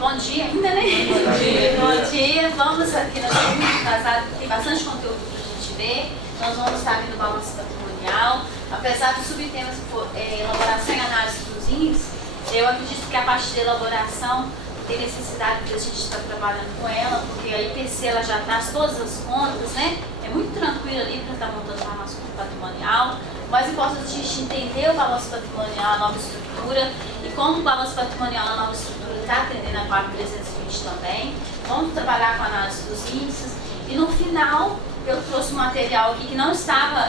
Bom dia ainda, né? Bom dia. Bom dia. Vamos aqui, tem bastante conteúdo para a gente ver. Nós vamos estar aqui no balanço patrimonial. Apesar dos subtemas elaboração e análise dos índices, eu acredito que a partir da elaboração tem necessidade de a gente estar trabalhando com ela, porque a IPC ela já traz todas as contas, né? É muito tranquilo ali para estar montando o balanço patrimonial. Mas é importante a gente entender o balanço patrimonial, a nova estrutura, e como o balanço patrimonial, a nova estrutura está atendendo a 4320 também. Vamos trabalhar com a análise dos índices. E no final, eu trouxe um material aqui que não estava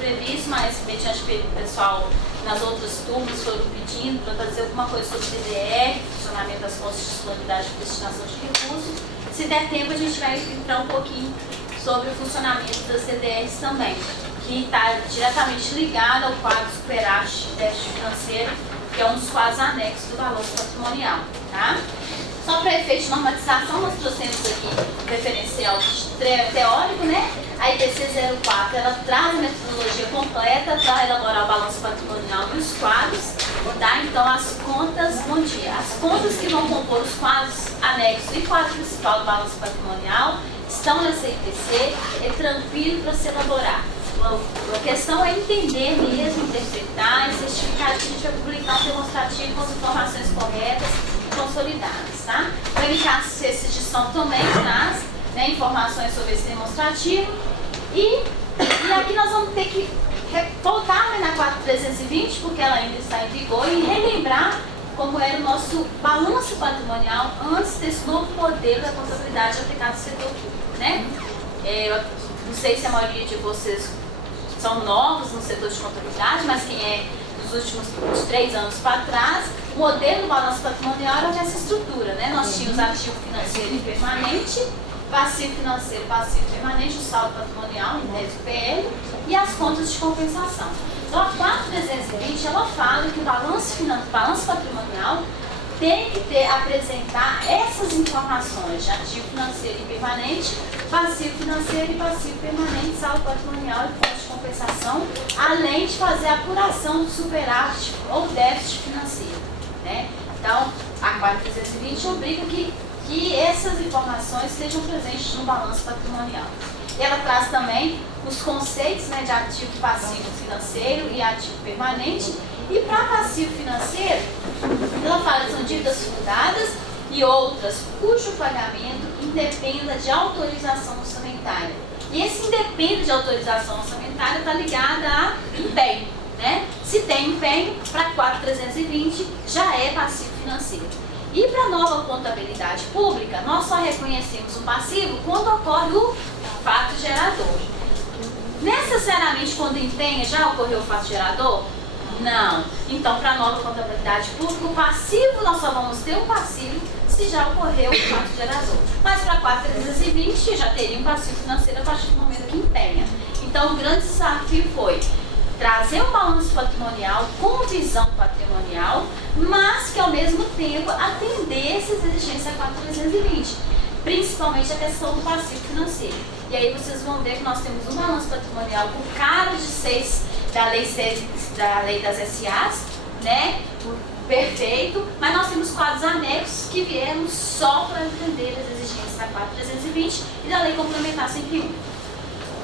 previsto, mas mediante o pessoal nas outras turmas foram pedindo para fazer alguma coisa sobre CDR, funcionamento das contas de disponibilidade e destinação de recursos. Se der tempo, a gente vai entrar um pouquinho sobre o funcionamento das CDRs também, que está diretamente ligado ao quadro superávit de déficit financeiro, que é um dos quadros anexos do balanço patrimonial. Tá? Só para efeito de normatização, nós trouxemos aqui um referencial teórico, né? A IPC 04, ela traz a metodologia completa para elaborar o balanço patrimonial dos quadros, tá? Então, as contas, bom dia, as contas que vão compor os quadros anexos e quadro principal do balanço patrimonial estão nessa IPC, é tranquilo para se elaborar. A questão é entender mesmo, interpretar e certificar que a gente vai publicar um demonstrativo com as informações corretas e consolidadas, tá? O MCAS edição também traz, né, informações sobre esse demonstrativo e aqui nós vamos ter que voltar, né, na 4320, porque ela ainda está em vigor, e relembrar como era o nosso balanço patrimonial antes desse novo modelo da contabilidade aplicada no setor público, né? Eu não sei se a maioria de vocês são novos no setor de contabilidade, mas quem é dos últimos 3 anos para trás, o modelo do balanço patrimonial era nessa estrutura, né? Nós tínhamos ativo financeiro e permanente, passivo financeiro, passivo permanente, o saldo patrimonial, em tese PL, e as contas de compensação. Então, a 4320, ela fala que o balanço patrimonial tem que apresentar essas informações de ativo financeiro e permanente, passivo financeiro e passivo permanente, saldo patrimonial e conta de compensação, além de fazer a apuração do superávit ou déficit financeiro, né? Então, a 4320 obriga que essas informações estejam presentes no balanço patrimonial. Ela traz também os conceitos, né, de ativo passivo financeiro e ativo permanente. E para passivo financeiro, ela fala que são dívidas fundadas e outras cujo pagamento independa de autorização orçamentária. E esse independe de autorização orçamentária está ligado a empenho, né? Se tem empenho, para 4320 já é passivo financeiro. E para a nova contabilidade pública, nós só reconhecemos o passivo quando ocorre o fato gerador. Necessariamente quando empenha já ocorreu o fato gerador? Não. Então, para a nova contabilidade pública, o passivo, nós só vamos ter um passivo se já ocorreu o fato gerador. Mas para 4320 já teria um passivo financeiro a partir do momento que empenha. Então, o grande desafio foi trazer um balanço patrimonial com visão patrimonial, mas que ao mesmo tempo atendesse as exigências 4320, principalmente a questão do passivo financeiro. E aí vocês vão ver que nós temos um balanço patrimonial com cara de 6 da lei 6 da lei das SAs, né? Perfeito, mas nós temos quadros anexos que vieram só para atender as exigências da 4320 e da lei complementar 101.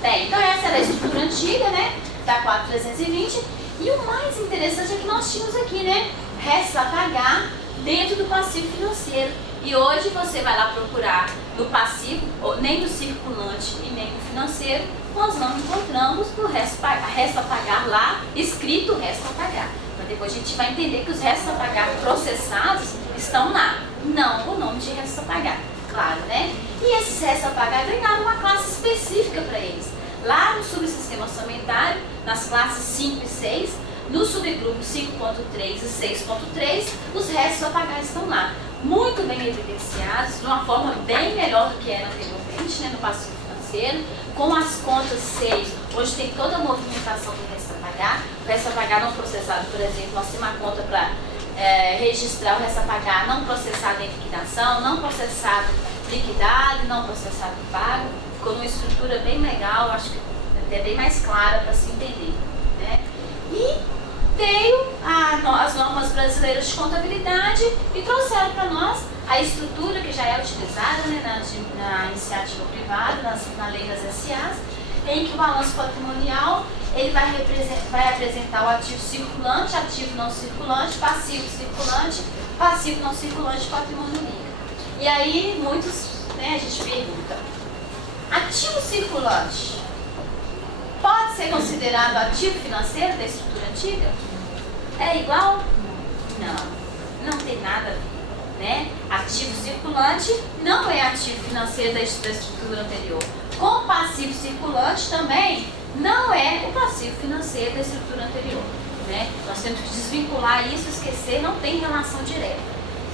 Bem, então essa era a estrutura antiga, né, da 4320, e o mais interessante é que nós tínhamos aqui, né, restos a pagar dentro do passivo financeiro. E hoje você vai lá procurar no passivo, nem no circulante e nem no financeiro, nós não encontramos o resto a pagar lá, escrito resto a pagar. Mas depois a gente vai entender que os restos a pagar processados estão lá, não o nome de resto a pagar, claro, né? E esses restos a pagar ganharam uma classe específica para eles. Lá no subsistema orçamentário, nas classes 5 e 6, no subgrupo 5.3 e 6.3, os restos a pagar estão lá, muito bem evidenciados, de uma forma bem melhor do que era anteriormente, né, no passivo financeiro, com as contas 6, onde tem toda a movimentação do resto a pagar. O resto a pagar não processado, por exemplo, nós temos uma conta para registrar o resto a pagar não processado em liquidação, não processado liquidado, não processado pago. Ficou numa estrutura bem legal, acho que até bem mais clara para se entender, né? E veio as normas brasileiras de contabilidade e trouxeram para nós a a estrutura que já é utilizada, né, na iniciativa privada, na lei das SAs, em que o balanço patrimonial ele vai apresentar o ativo circulante, ativo não circulante, passivo circulante, passivo não circulante, patrimônio líquido. E aí muitos, né, a gente pergunta, ativo circulante pode ser considerado ativo financeiro da estrutura antiga? É igual? Não, não tem nada a ver, né? Ativo circulante não é ativo financeiro da estrutura anterior. Com passivo circulante também não é o passivo financeiro da estrutura anterior, né? Nós temos que desvincular isso, esquecer, não tem relação direta,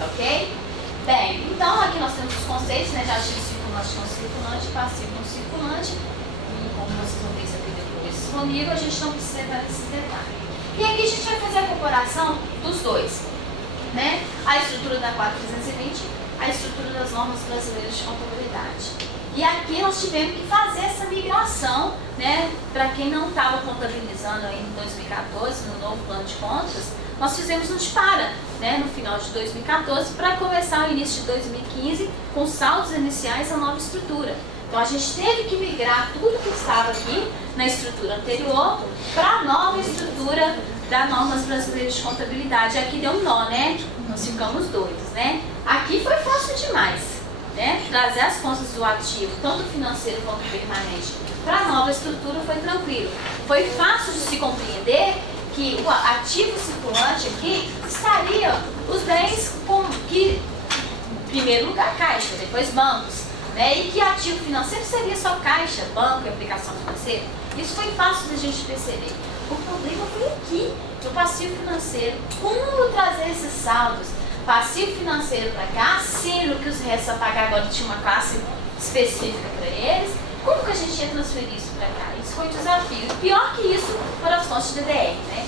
ok? Bem, então aqui nós temos os conceitos, né, de ativo circulante não circulante, passivo não circulante, e como vocês vão ver isso aqui depois comigo, a gente não precisa entrar nesses detalhes. E aqui a gente vai fazer a comparação dos dois, né? A estrutura da 4320, a estrutura das normas brasileiras de contabilidade. E aqui nós tivemos que fazer essa migração, né? Para quem não estava contabilizando ainda em 2014, no novo plano de contas, nós fizemos um dispara, né? No final de 2014, para começar o início de 2015 com saldos iniciais a nova estrutura. Então a gente teve que migrar tudo que estava aqui na estrutura anterior para a nova estrutura das normas brasileiras de contabilidade. Aqui deu um nó, né? Nós ficamos doidos, né? Aqui foi fácil demais, né? Trazer as contas do ativo, tanto financeiro quanto permanente, para a nova estrutura foi tranquilo. Foi fácil de se compreender que o ativo circulante aqui estaria os bens que, em primeiro lugar, caixa, depois bancos, né? E que ativo financeiro seria só caixa, banco e aplicação financeira. Isso foi fácil de a gente perceber. O problema foi aqui, no passivo financeiro. Como trazer esses saldos? Passivo financeiro para cá, sendo que os restos a pagar agora tinha uma classe específica para eles. Como que a gente ia transferir isso para cá? Isso foi um desafio. E pior que isso, foram as contas de DDR, né?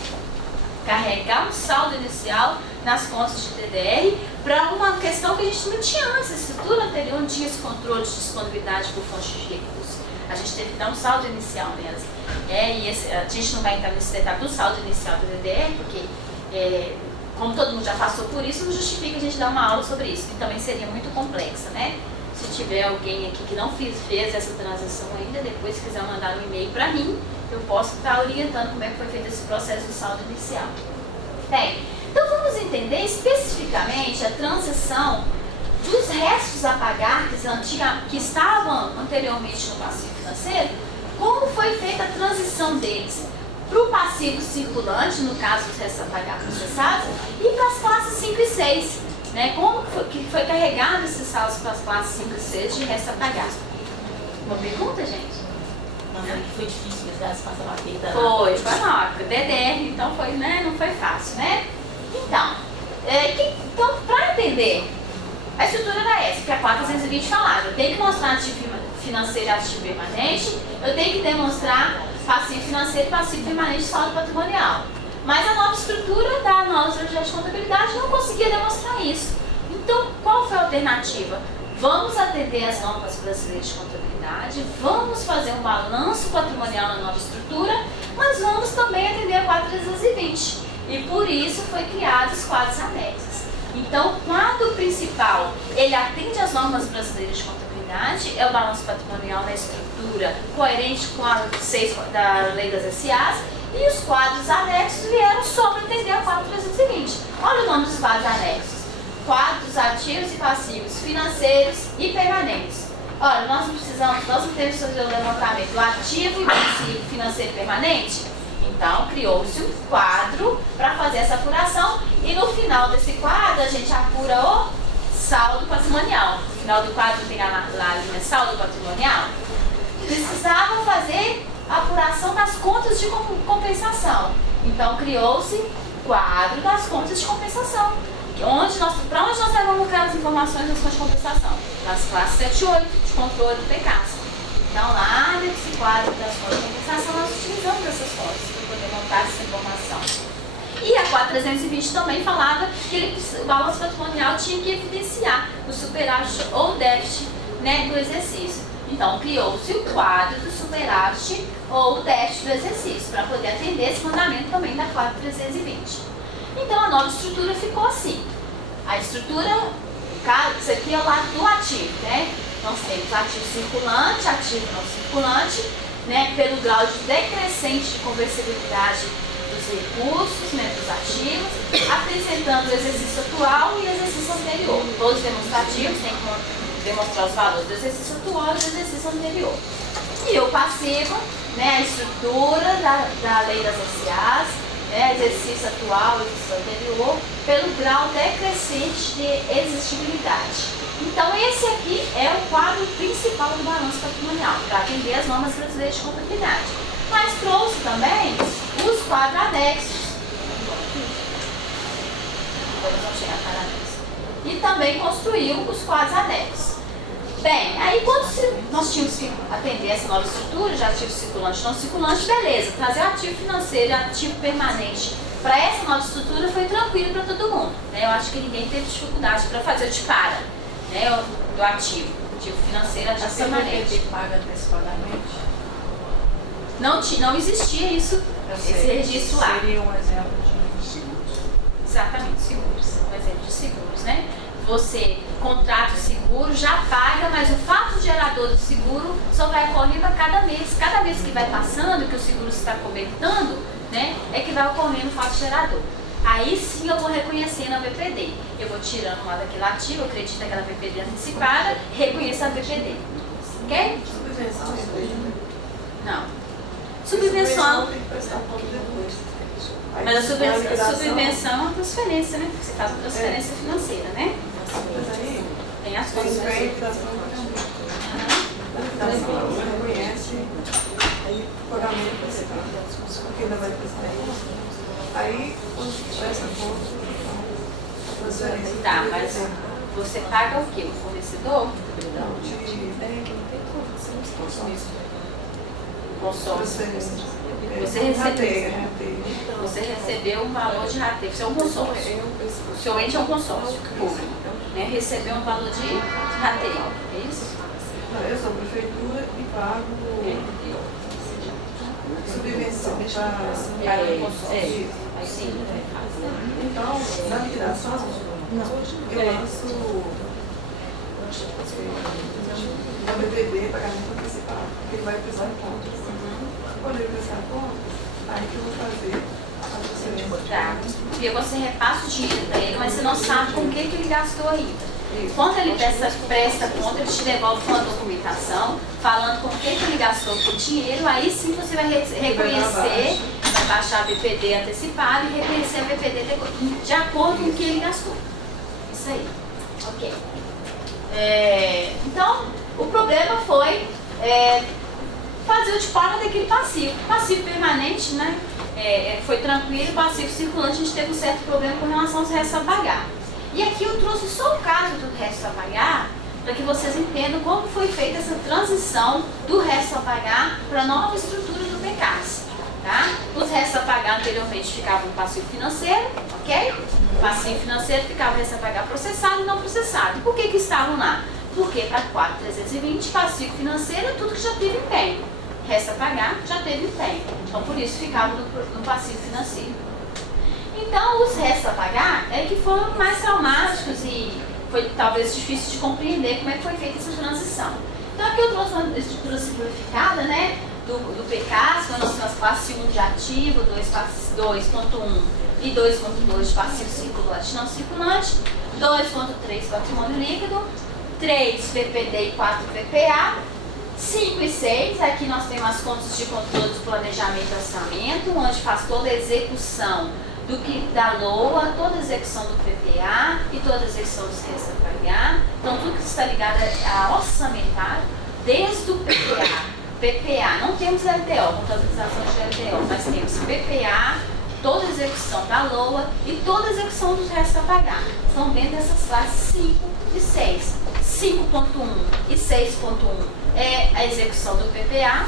Carregar um saldo inicial nas contas de DDR para uma questão que a gente não tinha antes. A estrutura anterior não tinha esse controle de disponibilidade por fontes de recursos. A gente teve que dar um saldo inicial nelas. E a gente não vai entrar nesse detalhe do saldo inicial do DDR, porque como todo mundo já passou por isso, não justifica a gente dar uma aula sobre isso, que também seria muito complexa, né? Se tiver alguém aqui que não fez essa transição ainda, depois se quiser mandar um e-mail para mim, eu posso estar orientando como é que foi feito esse processo de saldo inicial. Bem, então vamos entender especificamente a transição dos restos a pagar que estavam anteriormente no passivo financeiro, como foi feita a transição deles para o passivo circulante, no caso os restos a pagar processados, e para as classes 5 e 6. Né? Como que foi carregado esses saldos para as classes 5 e 6 de resto a pagar? Uma pergunta, gente? Foi difícil, mas se passava a feita. Foi não. DDR, então foi, né? Não foi fácil, né? Então, para entender, a estrutura era essa, que a 420 falava. Eu tenho que mostrar ativo financeiro e ativo permanente, eu tenho que demonstrar passivo financeiro e passivo permanente de saldo patrimonial. Mas a nova estrutura da nova estratégia de contabilidade não conseguia demonstrar isso. Então, qual foi a alternativa? Vamos atender as normas brasileiras de contabilidade, vamos fazer um balanço patrimonial na nova estrutura, mas vamos também atender a 4320. E por isso foi criados os quadros anexos. Então, o quadro principal, ele atende às normas brasileiras de contabilidade, é o balanço patrimonial na estrutura coerente com a 6 da lei das SAs, e os quadros anexos vieram só para atender a 4320. Olha o nome dos quadros anexos. Quadros ativos e passivos, financeiros e permanentes. Olha, nós não temos que fazer o levantamento do ativo e passivo financeiro permanente. Então, criou-se um quadro para fazer essa apuração e no final desse quadro a gente apura o saldo patrimonial. No final do quadro tem lá a linha saldo patrimonial. Precisava fazer a apuração das contas de compensação. Então, criou-se o quadro das contas de compensação. Para onde nós levamos aquelas informações das contas de compensação? Nas classes 7 e 8 de controle do PECAS. Então, lá nesse quadro das contas de compensação, nós utilizamos essas contas para poder montar essa informação. E a 4320 também falava que o balanço patrimonial tinha que evidenciar o superávit ou déficit, né, do exercício. Então, criou-se o quadro do superávit ou déficit do exercício, para poder atender esse mandamento também da 4320. Então, a nova estrutura ficou assim. A estrutura Isso aqui é o lado do ativo, né? Nós temos ativo circulante, ativo não circulante, né? Pelo grau de decrescente de conversibilidade dos recursos, né? Dos ativos, apresentando o exercício atual e o exercício anterior. Todos demonstrativos têm que demonstrar os valores do exercício atual e do exercício anterior. E o passivo, né? A estrutura da lei das SAs, né, exercício atual e exercício anterior, pelo grau decrescente de exigibilidade. Então, esse aqui é o quadro principal do balanço patrimonial, para atender as normas brasileiras de contabilidade. Mas trouxe também os quadros anexos. Vamos chegar para anexo. E também construiu os quadros anexos. Bem, aí quando nós tínhamos que atender essa nova estrutura de ativo circulante e não circulante, beleza, trazer ativo financeiro e ativo permanente para essa nova estrutura foi tranquilo para todo mundo. Né? Eu acho que ninguém teve dificuldade para fazer o de para, né, do ativo financeiro e ativo permanente. Paga antecipadamente? Não existia isso, esse registro lá. Seria um exemplo de seguros. Exatamente, seguros. Um exemplo de seguros, né? Você contrata o seguro, já paga, mas o fato gerador do seguro só vai ocorrendo a cada mês. Cada mês que vai passando, que o seguro está cobertando, né, é que vai ocorrendo o fato gerador. Aí sim eu vou reconhecendo a VPD. Eu vou tirando lá daquele ativo, eu acredito naquela VPD antecipada, reconheço a VPD. Ok? Subvenção Não. Subvenção. tem que prestar conta depois. Mas a subvenção é uma transferência, né? Você faz uma transferência financeira, né? Mas aí, Tem as tem coisas. a liquidação você reconhece, aí o pagamento você porque ainda vai prestar isso. Aí, quando presta conta, transferência. Tá, mas você paga o quê? O fornecedor? Consórcio. Você recebeu um valor de rateio. Você é um consórcio. O seu ente é um consórcio público. Né? Recebeu um valor de rateio. É isso? Não, eu sou prefeitura e pago subvenção para o consórcio. Sim. Então, na liquidação, eu lanço a BPD, pagamento antecipado, porque ele vai prestar contas. Quando ele prestar contas, aí que eu vou fazer a transferência. Tá. Porque você repassa o dinheiro para ele, mas você não sabe com o que ele gastou ainda. Quando ele presta conta, ele te devolve uma documentação falando com o que ele gastou com o dinheiro, aí sim você vai reconhecer, vai baixar a BPD antecipada e reconhecer a BPD de acordo com o que ele gastou. Isso aí. Ok. Então, o problema foi fazer o de para daquele passivo. Passivo permanente, né? Foi tranquilo, passivo circulante, a gente teve um certo problema com relação aos restos a pagar. E aqui eu trouxe só o caso do resto a pagar, para que vocês entendam como foi feita essa transição do resto a pagar para a nova estrutura do PECAS. Tá? Os restos a pagar anteriormente ficavam no passivo financeiro, ok? Passivo financeiro ficava resto a pagar processado e não processado. Por que estavam lá? Porque para 4.320, passivo financeiro, tudo que já teve empenho. Resto a pagar já teve empenho. Então por isso ficava no passivo financeiro. Então, os restos a pagar é que foram mais traumáticos e foi talvez difícil de compreender como é que foi feita essa transição. Então, aqui eu trouxe uma estrutura simplificada, né, do PECAS, que nós temos classe 1 de ativo, 2.1 e 2.2 de passivo circulante não circulante, 2.3 patrimônio líquido, 3 VPD e 4 VPA, 5 e 6, aqui nós temos as contas de controle do planejamento e orçamento, onde faz toda a execução da LOA, toda a execução do PPA e toda a execução dos restos a pagar. Então, tudo que está ligado a orçamentário, desde o PPA, não temos LTO, contabilização de LTO, mas temos PPA, toda a execução da LOA e toda a execução dos restos a pagar. Estão dentro dessas classes 5 e 6. 5.1 e 6.1 é a execução do PPA,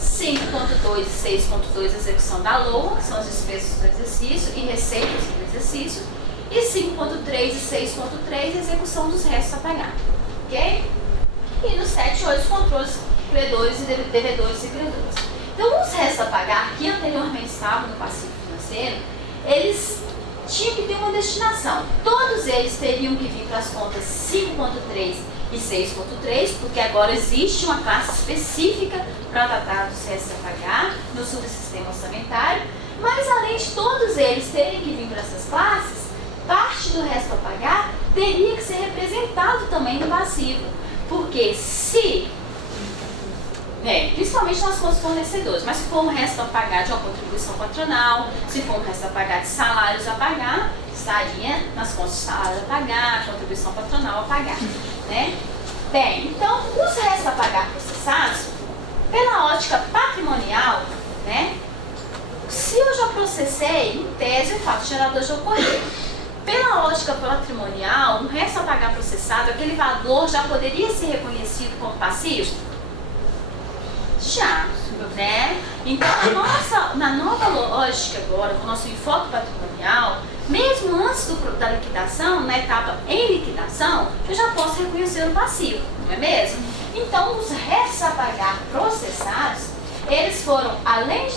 5.2 e 6.2 a execução da LOA, que são as despesas do exercício e receitas do exercício, e 5.3 e 6.3 a execução dos restos a pagar. Ok? E no 7.8 os controles credores e devedores e credores. Então, os restos a pagar, que anteriormente estavam no passivo financeiro, eles tinha que ter uma destinação. Todos eles teriam que vir para as contas 5.3 e 6.3, porque agora existe uma classe específica para tratar dos restos a pagar no subsistema orçamentário, mas além de todos eles terem que vir para essas classes, parte do resto a pagar teria que ser representado também no passivo, porque se, principalmente nas contas fornecedores, mas se for um resto a pagar de uma contribuição patronal, se for um resto a pagar de salários a pagar, estaria nas contas de salário a pagar, contribuição patronal a pagar, né? Bem, então, os restos a pagar processados, pela ótica patrimonial, né? Se eu já processei, em tese, o fato gerador já ocorreu. Pela ótica patrimonial, um resto a pagar processado, aquele valor já poderia ser reconhecido como passivo? Já, né? Então, na nova lógica agora, com o nosso enfoque patrimonial, mesmo antes da liquidação, na etapa em liquidação, eu já posso reconhecer o passivo, não é mesmo? Então, os restos a pagar processados, eles foram, além de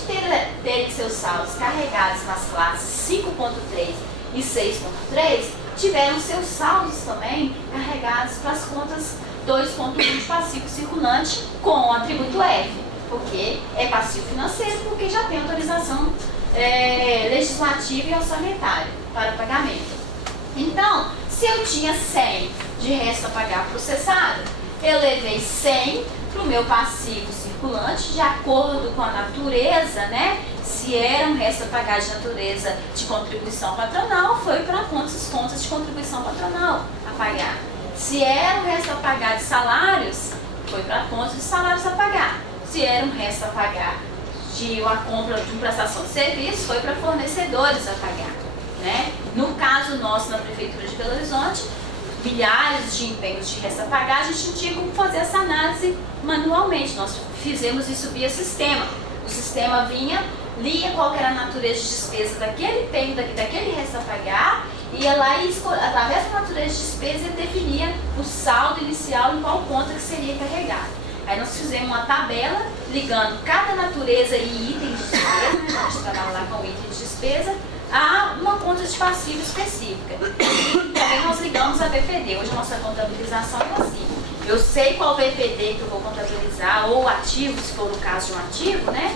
terem seus saldos carregados nas classes 5.3 e 6.3, tiveram seus saldos também carregados para as contas 2.1 de passivo circulante com o atributo F, porque é passivo financeiro, porque já tem autorização legislativa e orçamentária para pagamento. Então, se eu tinha 100 de resto a pagar processado, eu levei 100 para o meu passivo circulante, de acordo com a natureza, né? Se era um resto a pagar de natureza de contribuição patronal, foi para contas de contribuição patronal a pagar. Se era um resto a pagar de salários, foi para contas de salários a pagar. Se era um resto a pagar de uma compra de uma prestação de serviço, foi para fornecedores a pagar, né? No caso nosso, na Prefeitura de Belo Horizonte, milhares de empenhos de resto a pagar, a gente não tinha como fazer essa análise manualmente. Nós fizemos isso via sistema. O sistema vinha, lia qual era a natureza de despesa daquele empenho, daquele resto a pagar, ia lá e, através da natureza de despesa, ele definia o saldo inicial em qual conta que seria carregado. Aí nós fizemos uma tabela, ligando cada natureza e item de despesa, né? A gente trabalha lá com item de despesa, a uma conta de passivo específica. E também nós ligamos a VPD. Hoje a nossa contabilização é assim. Eu sei qual VPD que eu vou contabilizar, ou ativo, se for o caso de um ativo, né?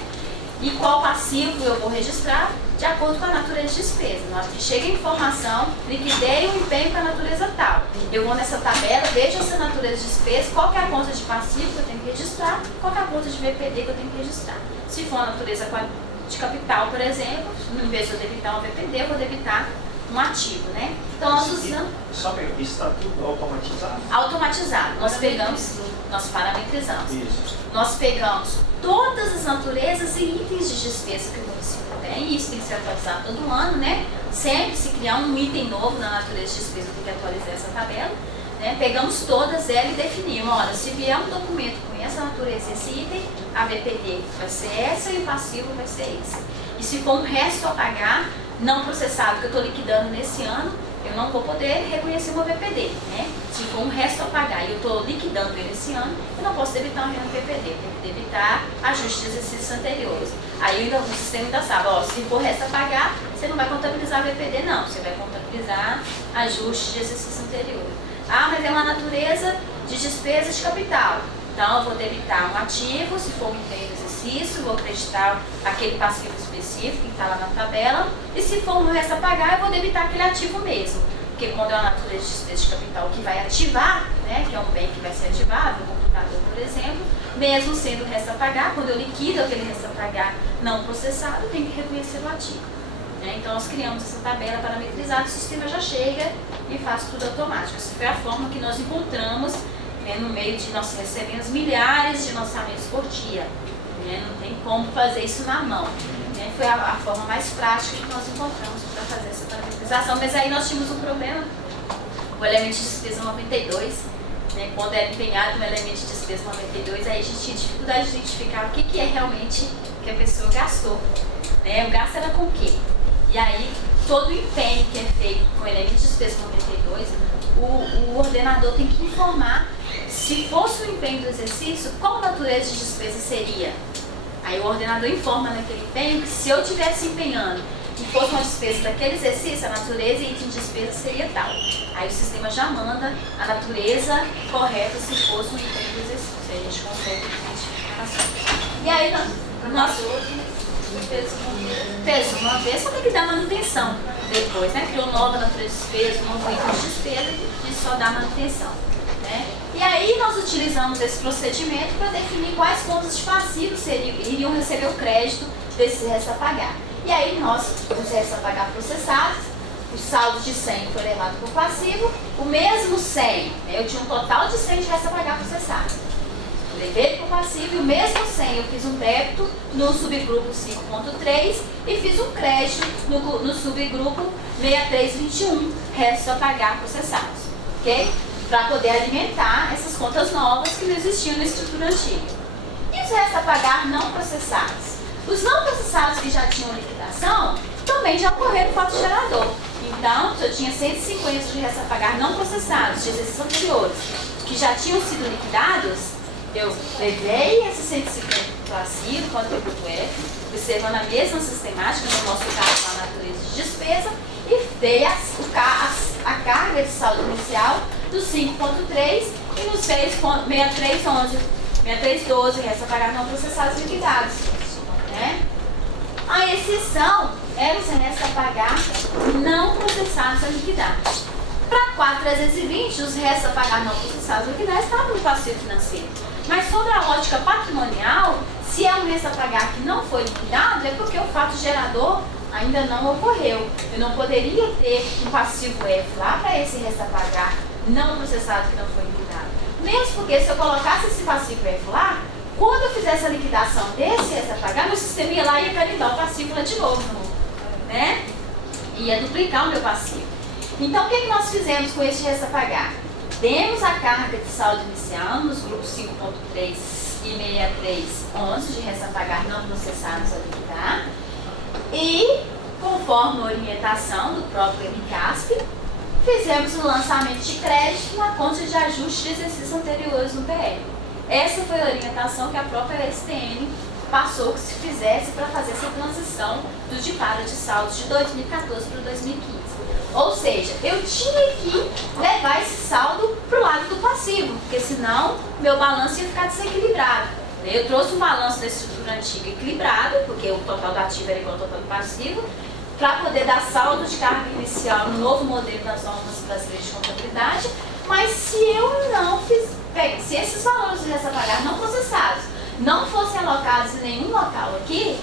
E qual passivo eu vou registrar de acordo com a natureza de despesa. Na hora que chega a informação, liquidei o empenho com a natureza tal. Eu vou nessa tabela, vejo essa natureza de despesa, qual que é a conta de passivo que eu tenho que registrar, qual que é a conta de VPD que eu tenho que registrar. Se for a natureza de capital, por exemplo, em vez de eu debitar um VPD, eu vou debitar um ativo, né? Então nós usamos... Só que isso está tudo automatizado? Automatizado. Nós pegamos, nós parametrizamos. Isso. Nós pegamos todas as naturezas e itens de despesa que o município tem, e isso tem que ser atualizado todo ano, né? Sempre se criar um item novo na natureza de despesa, tem que atualizar essa tabela, né? Pegamos todas elas e definimos, olha, se vier um documento com essa natureza, esse item, a VPD vai ser essa e o passivo vai ser esse. E se for um resto a pagar, não processado, que eu estou liquidando nesse ano, eu não vou poder reconhecer o meu VPD, né? Se for um resto a pagar e eu estou liquidando ele esse ano, eu não posso debitar um VPD, eu tenho que debitar ajustes de exercícios anteriores. Aí o sistema ainda sabe, ó, se for resto a pagar, você não vai contabilizar VPD não, você vai contabilizar ajustes de exercícios anteriores. Ah, mas é uma natureza de despesa de capital. Então eu vou debitar um ativo, se for um empenho de exercício, vou acreditar aquele passivo específico que está lá na tabela, e se for um resto a pagar, eu vou debitar aquele ativo mesmo. Porque quando é uma natureza de despesa de capital que vai ativar, né, que é um bem que vai ser ativado, o computador, por exemplo, mesmo sendo resto a pagar, quando eu liquido aquele resto a pagar não processado, eu tenho que reconhecer o ativo. Né? Então nós criamos essa tabela parametrizada, o sistema já chega e faz tudo automático. Essa foi a forma que nós encontramos, né, no meio de nós recebemos milhares de lançamentos por dia. Né? Não tem como fazer isso na mão. Né? Foi a forma mais prática que nós encontramos para fazer essa parametrização. Mas aí nós tínhamos um problema, o elemento de despesa 92, né? Quando é empenhado no elemento de despesa 92, aí a gente tinha dificuldade de identificar o que é realmente que a pessoa gastou. Né? O gasto era com o quê? E aí, todo o empenho que é feito com o elemento de despesa 92, o ordenador tem que informar, se fosse o empenho do exercício, qual natureza de despesa seria. Aí o ordenador informa naquele empenho que se eu estivesse empenhando que fosse uma despesa daquele exercício, a natureza e item de despesa seria tal. Aí o sistema já manda a natureza correta se fosse um item do exercício. Aí a gente consegue identificar. E aí nós fez uma vez, só tem que dar manutenção depois, né? Criou nova natureza de despesa, um novo item de despesa e só dá manutenção. Né? E aí nós utilizamos esse procedimento para definir quais contas de passivo iriam receber o crédito desse resto a pagar. E aí nós, os restos a pagar processados, o saldo de 100 foi levado para o passivo, o mesmo 100, eu tinha um total de 100 de resto a pagar processado. Levei para o passivo e o mesmo 100 eu fiz um débito no subgrupo 5.3 e fiz um crédito no subgrupo 6321, restos a pagar processados. Ok? Para poder alimentar essas contas novas que não existiam na estrutura antiga. E os restos a pagar não processados? Os não processados que já tinham liquidação também já ocorreram no fato gerador. Então, se eu tinha 150 de restos a pagar não processados de exercícios anteriores que já tinham sido liquidados, eu levei esses 150 para o passivo, quando eu grupo F, observando a mesma sistemática, no nosso caso, a natureza de despesa, e dei a carga de saldo inicial do 5.3 e no 6312 restos a pagar não processados liquidados. Né? A exceção era os restos a pagar não processados a liquidar. Para 4.320, os restos a pagar não processados a liquidar estavam no passivo financeiro. Mas sobre a ótica patrimonial, se é um resto a pagar que não foi liquidado, é porque o fato gerador ainda não ocorreu. Eu não poderia ter um passivo F lá para esse resto a pagar não processado que não foi liquidado. Mesmo porque se eu colocasse esse passivo F lá, quando eu fizesse a liquidação desse resto a pagar, meu sistema ia lá e ia carimbar o passivo lá de novo. Né? Ia duplicar o meu passivo. Então, o que nós fizemos com esse resto a pagar? Demos a carga de saldo inicial nos grupos 5.3 e 6311 de resto a pagar não processados a liquidar. E, conforme a orientação do próprio MCASP, fizemos o lançamento de crédito na conta de ajuste de exercícios anteriores no PL. Essa foi a orientação que a própria STN passou que se fizesse para fazer essa transição do disparo de saldos de 2014 para 2015. Ou seja, eu tinha que levar esse saldo para o lado do passivo, porque senão meu balanço ia ficar desequilibrado. Eu trouxe um balanço da estrutura antiga equilibrado, porque o total do ativo era igual ao total do passivo, para poder dar saldo de carga inicial no novo modelo das normas brasileiras de contabilidade, mas se eu não se esses valores de resto a pagar não processados não fossem alocados em nenhum local aqui,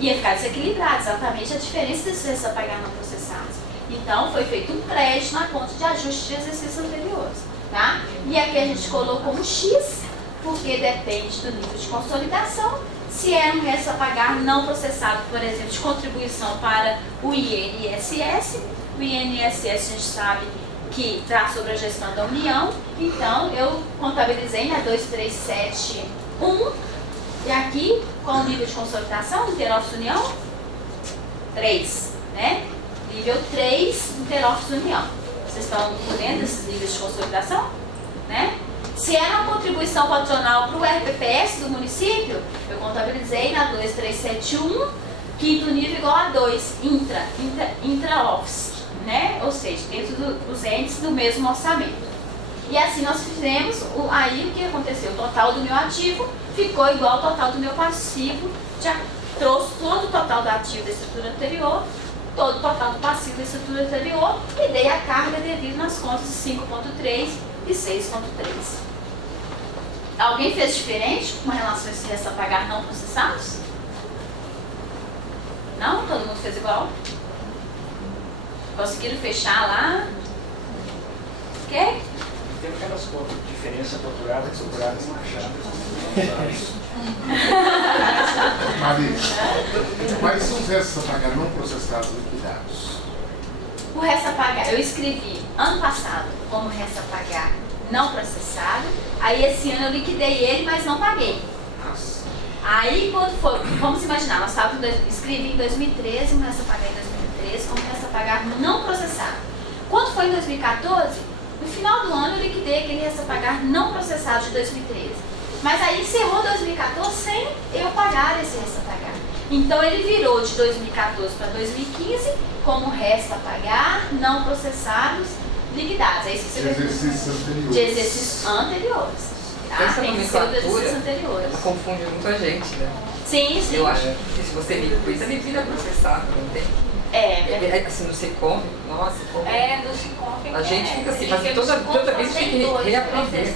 ia ficar desequilibrado, exatamente a diferença desses restos a pagar não processados. Então, foi feito um crédito na conta de ajuste de exercícios anteriores. Tá? E aqui a gente colocou um X, porque depende do nível de consolidação. Se é um resto a pagar não processado, por exemplo, de contribuição para o INSS, o INSS a gente sabe que está sobre a gestão da União, então eu contabilizei na 2371, e aqui, qual o nível de consolidação? Interoffice União? 3, né? Nível 3, Interoffice União. Vocês estão por dentro desses níveis de consolidação? Né? Se era uma contribuição patronal para o RPPS do município, eu contabilizei na 2371, quinto nível igual a 2, intra-office, né? Ou seja, dentro dos entes do mesmo orçamento. E assim nós fizemos, aí o que aconteceu? O total do meu ativo ficou igual ao total do meu passivo, já trouxe todo o total do ativo da estrutura anterior, todo o total do passivo da estrutura anterior e dei a carga devido nas contas de 5.3 e 6.3. Alguém fez diferente com relação a esse resto a pagar não processados? Não? Todo mundo fez igual? Conseguiram fechar lá? Ok? Tem aquelas contas de diferença procurada e marchada. Maria, quais são os restos a pagar não processados liquidados? O resto a pagar, eu escrevi ano passado como resto a pagar não processado, aí esse ano eu liquidei ele, mas não paguei. Nossa. Aí quando for, vamos imaginar, nós escrevi em 2013, um resto a pagar em 2013 como resto a pagar não processado. Quando foi em 2014, no final do ano eu liquidei aquele resto a pagar não processado de 2013. Mas aí encerrou 2014 sem eu pagar esse resto a pagar. Então ele virou de 2014 para 2015 como restos a pagar não processados liquidados. É isso que você De exercícios anteriores. De exercícios anteriores. Tá? Essa Tem que ser o de exercícios nomenclatura, anteriores. ela confunde muito a gente, né? Sim, sim. Eu acho que se você liquida, liquida processado, não tem? Assim, no Secom, nossa, como... No Secom. A gente fica assim, mas toda vez tem que reaprender.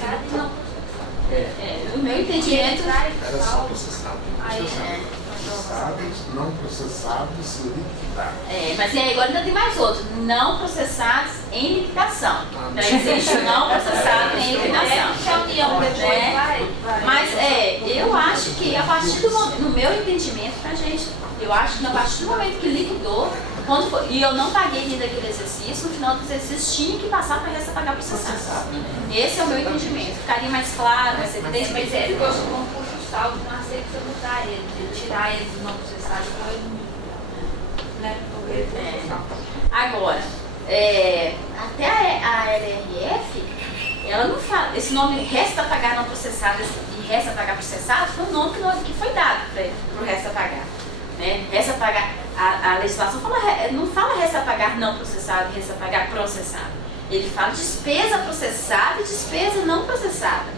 No meu entendimento, Era só processado. Processados, não processados, liquidados. mas agora ainda tem mais outros. Não processados em liquidação. Não existe não processado em liquidação. Que a União depois vai. Mas eu acho que a partir do momento, no meu entendimento, tá, gente? Eu acho que a partir do momento que liquidou, quando for, e eu não paguei ainda aquele exercício, no final do exercício tinha que passar para resta pagar processado. Esse é o meu entendimento. Ficaria mais claro, mais evidente. Mas ele gosta do concurso de saldo, não aceita você mudar ele, de tirar ele do não processado, né? Agora, até a LRF, ela não fala, esse nome resta pagar não processado e resta pagar processado foi um nome que foi dado para o resta pagar. Né? Resta pagar, a legislação não fala resta pagar não processado e resta pagar processado. Ele fala despesa processada e despesa não processada.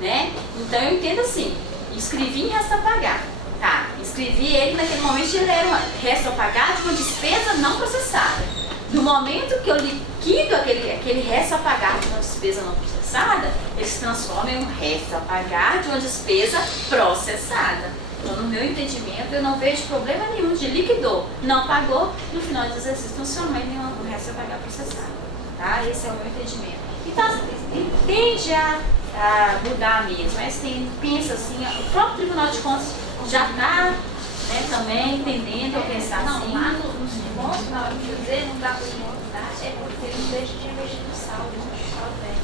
Né? Então eu entendo assim, escrevi em resta pagar. Tá, escrevi ele naquele momento, ele era uma resta pagar de uma despesa não processada. No momento que eu liquido aquele resto a pagar de uma despesa não processada, ele se transforma em um resto a pagar de uma despesa processada. Então, no meu entendimento, eu não vejo problema nenhum de liquidou, não pagou, no final do exercício transformou em um resto a pagar processado. Tá? Esse é o meu entendimento. Então, tende a mudar mesmo, mas pensa assim, o próprio Tribunal de Contas já está também entendendo, pensar assim. Lá nos pontos, na hora de dizer, não dá para mudar, é porque eles deixam de investir no saldo, no saldo velho.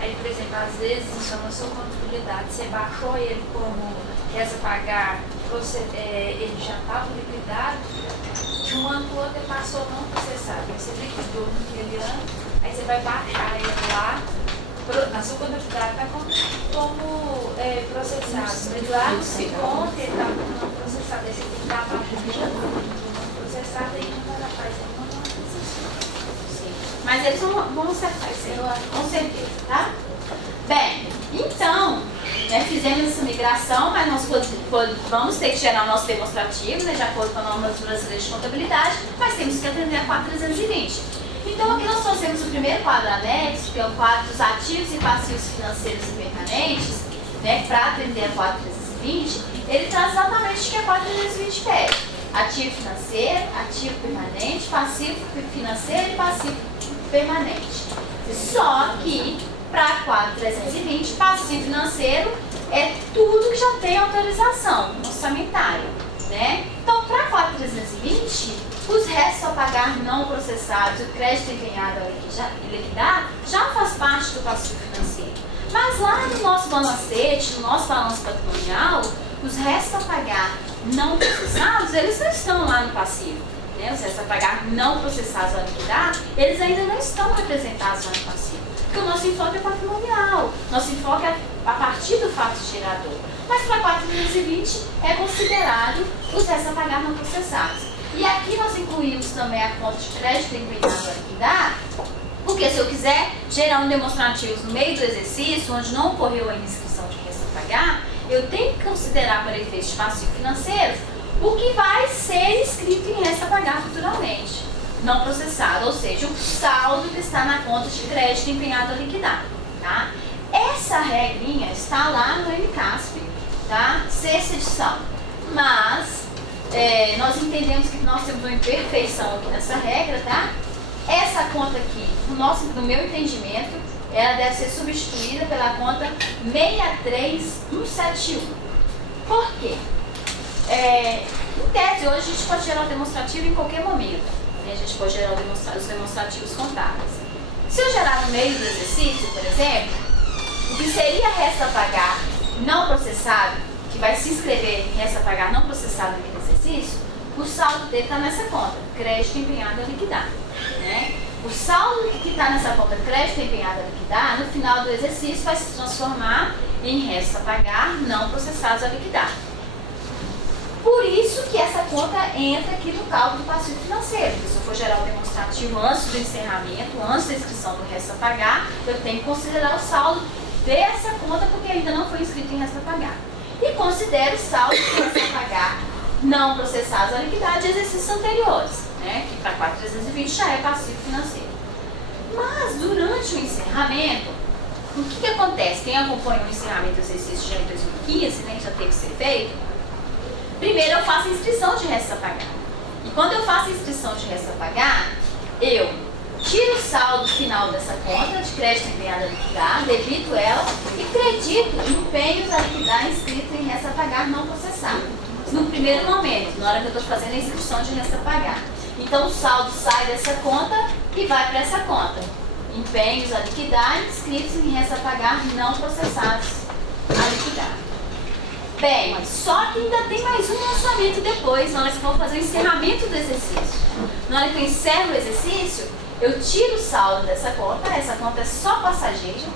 Aí, por exemplo, às vezes, então, na sua contabilidade, você baixou ele como resta pagar, ele já estava liquidado, de um ano para o outro ele passou não processado. Aí você liquidou naquele ano, aí você vai baixar ele lá, na sua contabilidade está como processado. Mas lá no Secom ele está não processado, aí você tem que dar abaixo de não processado, aí não vai fazer uma Sim. Mas eles vão acertar isso, com certeza, tá? Bem, então, fizemos essa migração, mas nós vamos ter que gerar o nosso demonstrativo, de acordo com a norma brasileira de contabilidade, mas temos que atender a 4320. Então, aqui nós trouxemos o primeiro quadro anexo, que é o quadro dos ativos e passivos financeiros e permanentes, para atender a 4320. Ele traz exatamente o que a 4320 pede: ativo financeiro, ativo permanente, passivo financeiro e passivo permanente. Só que, para 4320, passivo financeiro é tudo que já tem autorização orçamentária. Então, para 4320, os restos a pagar não processados, o crédito empenhado a liquidar, já faz parte do passivo financeiro. Mas lá no nosso balancete, no nosso balanço patrimonial, os restos a pagar não processados, eles não estão lá no passivo. Os restos a pagar não processados a liquidar, eles ainda não estão representados lá no passivo. Porque o nosso enfoque é patrimonial, nosso enfoque é a partir do fato gerador. Mas para 4320 é considerado os restos a pagar não processados. E aqui nós incluímos também a conta de crédito empenhado a liquidar, porque se eu quiser gerar um demonstrativo no meio do exercício, onde não ocorreu a inscrição de resto a pagar, eu tenho que considerar para efeitos de passivo financeiro o que vai ser escrito em resto a pagar futuramente, não processado, ou seja, o saldo que está na conta de crédito empenhado a liquidar. Tá? Essa regrinha está lá no MCASP, tá? 6ª edição, mas nós entendemos que nós temos uma imperfeição aqui nessa regra, tá? Essa conta aqui, no meu entendimento, ela deve ser substituída pela conta 63171. Por quê? Em tese, hoje a gente pode gerar o demonstrativo em qualquer momento. A gente pode gerar os demonstrativos contábeis. Se eu gerar no meio do exercício, por exemplo, o que seria resto a pagar não processado, que vai se inscrever em resto a pagar não processado naquele exercício, o saldo dele está nessa conta, crédito empenhado a liquidar. O saldo que está nessa conta, crédito empenhado a liquidar, no final do exercício vai se transformar em resto a pagar não processados a liquidar. Por isso que essa conta entra aqui no cálculo do passivo financeiro. Se eu for gerar o demonstrativo antes do encerramento, antes da inscrição do resto a pagar, eu tenho que considerar o saldo dessa conta porque ainda não foi inscrito em resto a pagar. E considero o saldo de resto a pagar não processados a liquidar de exercícios anteriores, né? Que para 4.320 já é passivo financeiro. Mas durante o encerramento, o que acontece? Quem acompanha o encerramento do exercício já em 2015, né, já teve que ser feito, primeiro eu faço a inscrição de resto a pagar. E quando eu faço a inscrição de resto a pagar, eu tiro o saldo final dessa conta de crédito empenhado a liquidar, debito ela e credito empenhos a liquidar inscrito em resto a pagar não processado. No primeiro momento, na hora que eu estou fazendo a inscrição de resto a pagar. Então o saldo sai dessa conta e vai para essa conta. Empenhos a liquidar inscritos em resto a pagar não processados a liquidar. Bem, só que ainda tem mais um lançamento depois, na hora que eu vou fazer o encerramento do exercício. Na hora que eu encerro o exercício, eu tiro o saldo dessa conta, essa conta é só passageira,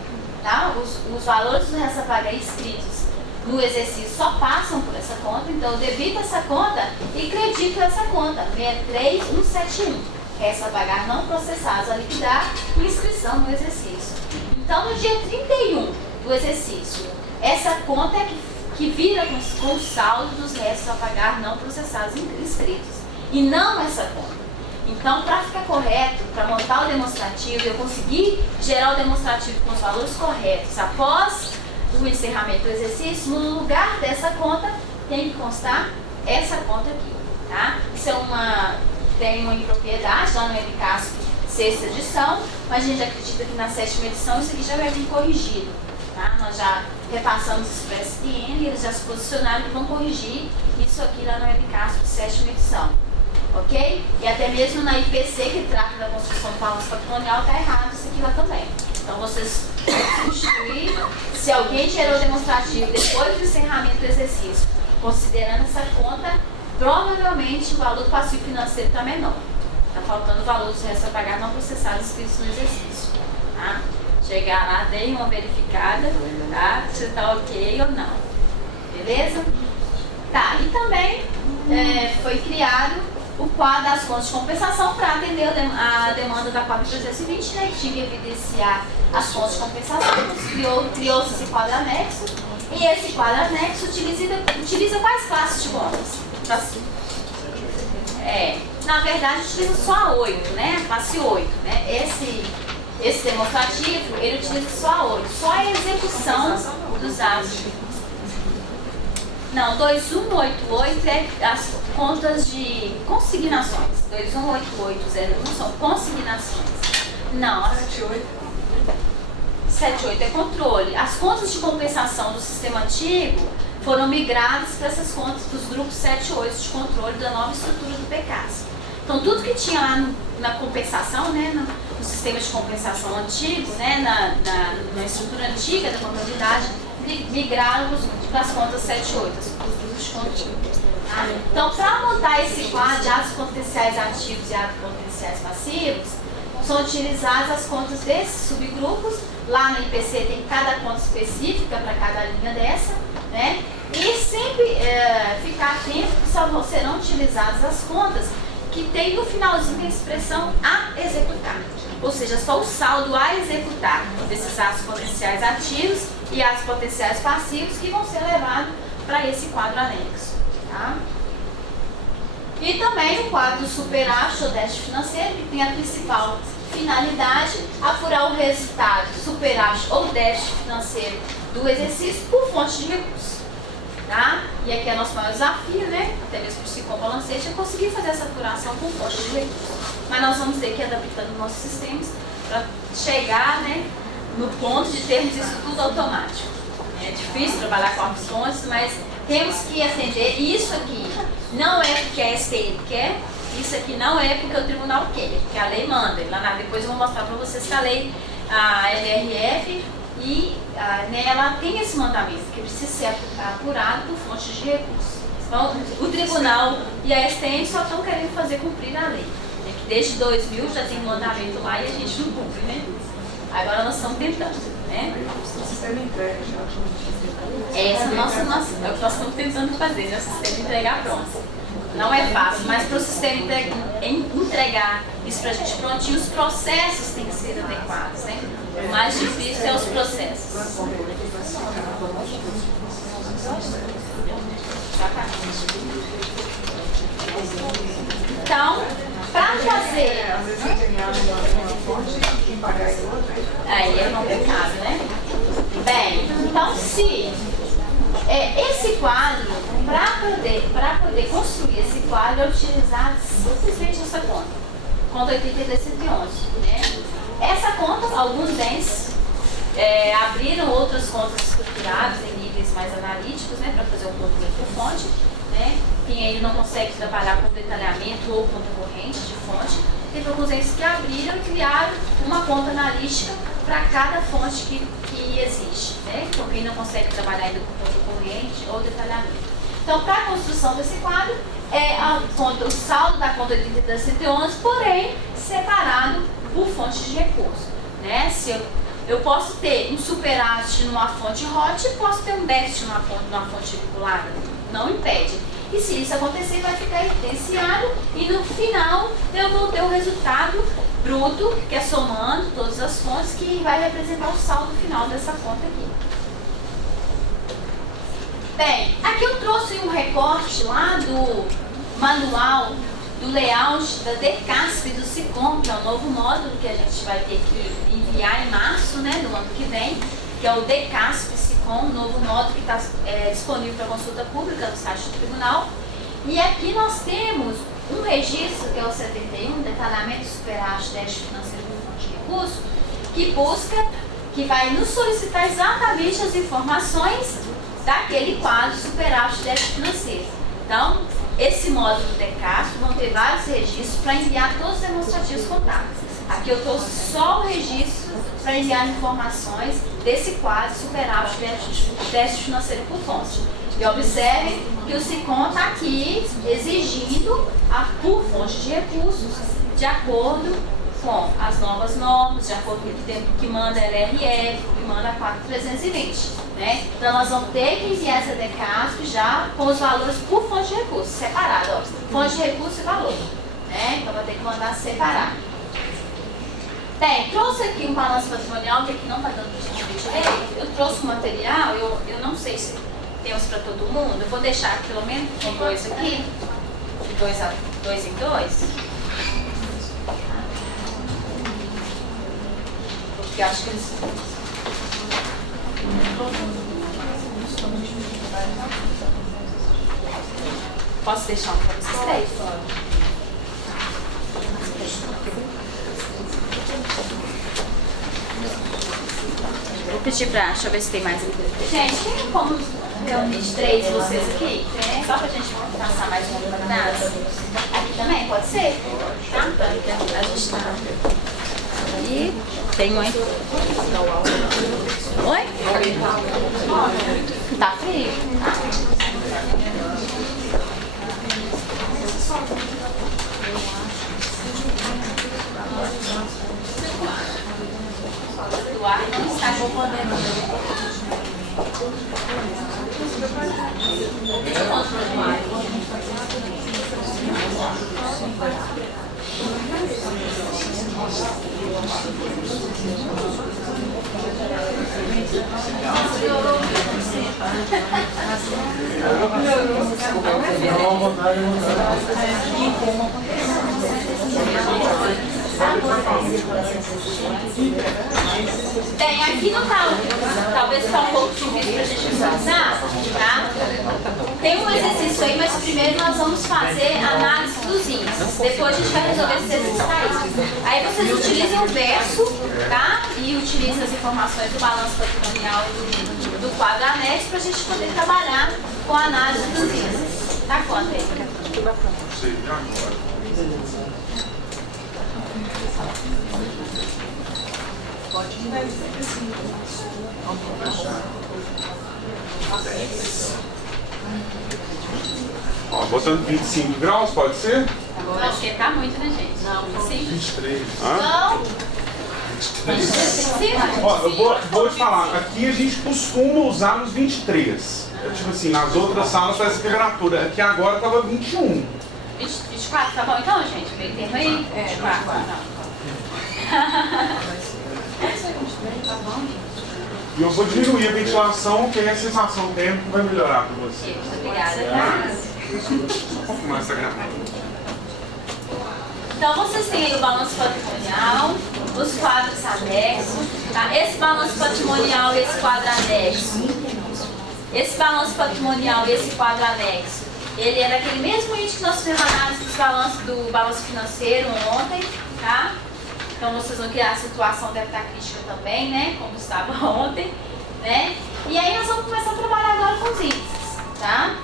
tá? Os valores do resto a pagar inscritos no exercício só passam por essa conta, então eu debito essa conta e credito essa conta, 63171, resto a pagar não processados a liquidar e inscrição no exercício. Então no dia 31 do exercício, essa conta é que vira com o saldo dos restos a pagar não processados inscritos, e não essa conta. Então, para ficar correto, para montar o demonstrativo, eu conseguir gerar o demonstrativo com os valores corretos após o encerramento do exercício, no lugar dessa conta tem que constar essa conta aqui, tá? Isso tem uma impropriedade lá no EBCASP, 6ª edição, mas a gente acredita que na 7ª edição isso aqui já vai vir corrigido, tá? Nós já repassamos isso para a SPN e eles já se posicionaram que vão corrigir isso aqui lá no EBCASP, 7ª edição. Ok? E até mesmo na IPC, que trata da construção do balanço patrimonial, está errado isso aqui lá também. Então vocês vão substituir, se alguém gerou demonstrativo depois do encerramento do exercício, considerando essa conta, provavelmente o valor do passivo financeiro está menor. Está faltando o valor dos restos a pagar não processados inscritos no exercício. Tá? Chegar lá, dei uma verificada, tá? Se está ok ou não. Beleza? Tá, e também foi criado o quadro das contas de compensação para atender a demanda da 4.320, né, que tinha que evidenciar as contas de compensação. Criou-se esse quadro anexo, e esse quadro anexo utiliza quais classes de contas? Na verdade, utiliza só a 8, né, a classe 8. Né? Esse demonstrativo, ele utiliza só a 8, só a execução dos atos. Não, 2188 é as contas de consignações. 218801 são consignações. Não, 78 é controle. As contas de compensação do sistema antigo foram migradas para essas contas dos grupos 7 e 8 de controle da nova estrutura do PCAS. Então, tudo que tinha lá na compensação, né, no sistema de compensação antigo, né, na estrutura antiga da contabilidade, migraram para as contas 7 e 8, os grupos de controle. Tá? Então, para montar esse quadro de atos potenciais ativos e atos potenciais passivos, são utilizadas as contas desses subgrupos. Lá no IPC tem cada conta específica para cada linha dessa, né? E sempre ficar atento que só serão utilizadas as contas que tem no finalzinho a expressão a executar. Ou seja, só o saldo a executar desses atos potenciais ativos e atos potenciais passivos que vão ser levados para esse quadro anexo. Tá? E também o quadro superávit ou déficit financeiro, que tem a principal finalidade, apurar o resultado superávit ou déficit financeiro do exercício por fonte de recursos. Tá? E aqui é nosso maior desafio, né? Até mesmo para o Cicom Balancete, é conseguir fazer essa apuração por fonte de recursos. Mas nós vamos ter que ir adaptando nossos sistemas para chegar, né, no ponto de termos isso tudo automático. É difícil trabalhar com altas fontes, mas temos que atender. Isso aqui não é porque a STN quer, isso aqui não é porque o tribunal quer, porque a lei manda. Depois eu vou mostrar para vocês que a lei, a LRF, e ela tem esse mandamento, que precisa ser apurado por fontes de recursos. Então, o tribunal e a STN só estão querendo fazer cumprir a lei. É que desde 2000 já tem um mandamento lá e a gente não cumpre, né? Agora nós estamos tentando. né? O sistema entrega já. Essa é o que nós estamos tentando fazer, né? O sistema entregar pronto. Não é fácil, mas para o sistema entregar isso para a gente prontinho, os processos têm que ser adequados, né? O mais difícil é os processos. Então, para fazer... Às vezes você tem uma fonte e pagar em outra. Aí é complicado, né? Bem, então se esse quadro, para poder construir esse quadro, é utilizar simplesmente essa conta 8211, né? Essa conta, alguns deles abriram outras contas estruturadas em níveis mais analíticos, né, para fazer o controle por fonte, né? Quem ainda não consegue trabalhar com detalhamento ou conta corrente de fonte, teve alguns deles que abriram e criaram uma conta analítica para cada fonte que existe, né? Então, quem não consegue trabalhar ainda com conta corrente ou detalhamento. Então, para a construção desse quadro, o saldo da conta 8211, porém, separado por fonte de recurso, né? Se eu posso ter um superávit numa fonte hot e posso ter um déficit numa fonte vinculada, não impede. E se isso acontecer, vai ficar evidenciado e no final eu vou ter o resultado bruto, que é somando todas as fontes, que vai representar o saldo final dessa conta aqui. Bem, aqui eu trouxe um recorte lá do manual do layout da DCASP do SICOM, que é o novo módulo que a gente vai ter que enviar em março, né, do ano que vem, que é o DCASP SICOM, novo módulo que está disponível para consulta pública no site do tribunal. E aqui nós temos um registro, que é o 71, detalhamento superávit déficit financeiro por fonte de recurso, que busca, que vai nos solicitar exatamente as informações daquele quadro superávit déficit financeiro. Então, esse módulo do DCASP vão ter vários registros para enviar todos os demonstrativos contábeis. Aqui eu trouxe só o registro para enviar informações desse quadro superávit déficit financeiro por fonte. E observe que o SICOM está aqui exigindo por fonte de recursos de acordo com as novas normas, de acordo com o tempo que manda a LRF, que manda a 4320. Né? Então nós vamos ter que enviar essa DCASP já com os valores por fonte de recursos, separado. Ó. Fonte de recurso e valor. Né? Então vai ter que mandar separado. Bem, trouxe aqui um balanço patrimonial, que aqui não está dando para a gente ver direito. Eu trouxe um material, eu não sei se temos para todo mundo. Eu vou deixar pelo menos com dois aqui, de dois em dois. Porque eu acho que eles... Posso deixar um para vocês três? Vou pedir para... Deixa eu ver se tem mais. Gente, tem como reunir de três vocês aqui? Né? Só para a gente passar mais um para trás. Aqui também, pode ser? Tá? A gente tá... E tem um aí. Oi? Tá frio? O ar não está comandando. Bem, aqui no talvez está um pouco difícil para a gente visualizar, tá? Tem um exercício aí, mas primeiro nós vamos fazer a análise dos índices. Depois a gente vai resolver esse exercício aí. Aí vocês utilizam o verso, tá? E utilizam as informações do balanço patrimonial do quadro anexo para a gente poder trabalhar com a análise dos índices. Tá quanto aí? Sei agora. Pode ir. Ó, botando 25 graus, pode ser? Vai esquentar muito, né, gente? Não, sim. 23. Hã? Não. Ó, eu vou te falar, aqui a gente costuma usar nos 23. Tipo assim, nas outras salas faz essa temperatura. Aqui agora tava 21. 24, tá bom então, gente? Meio termo aí? 24. Tá bom, gente? E eu vou diminuir a ventilação, que aí a sensação térmica vai melhorar para você. Muito obrigada, tá? Um pouco mais gravando. Então, vocês têm aí o balanço patrimonial, os quadros anexos, tá? Esse balanço patrimonial e esse quadro anexo. Esse balanço patrimonial e esse quadro anexo, ele é daquele mesmo índice que nós fizemos análise do balanço financeiro ontem, tá? Então, vocês vão ver que a situação deve estar crítica também, né? Como estava ontem, né? E aí, nós vamos começar a trabalhar agora com os índices, tá?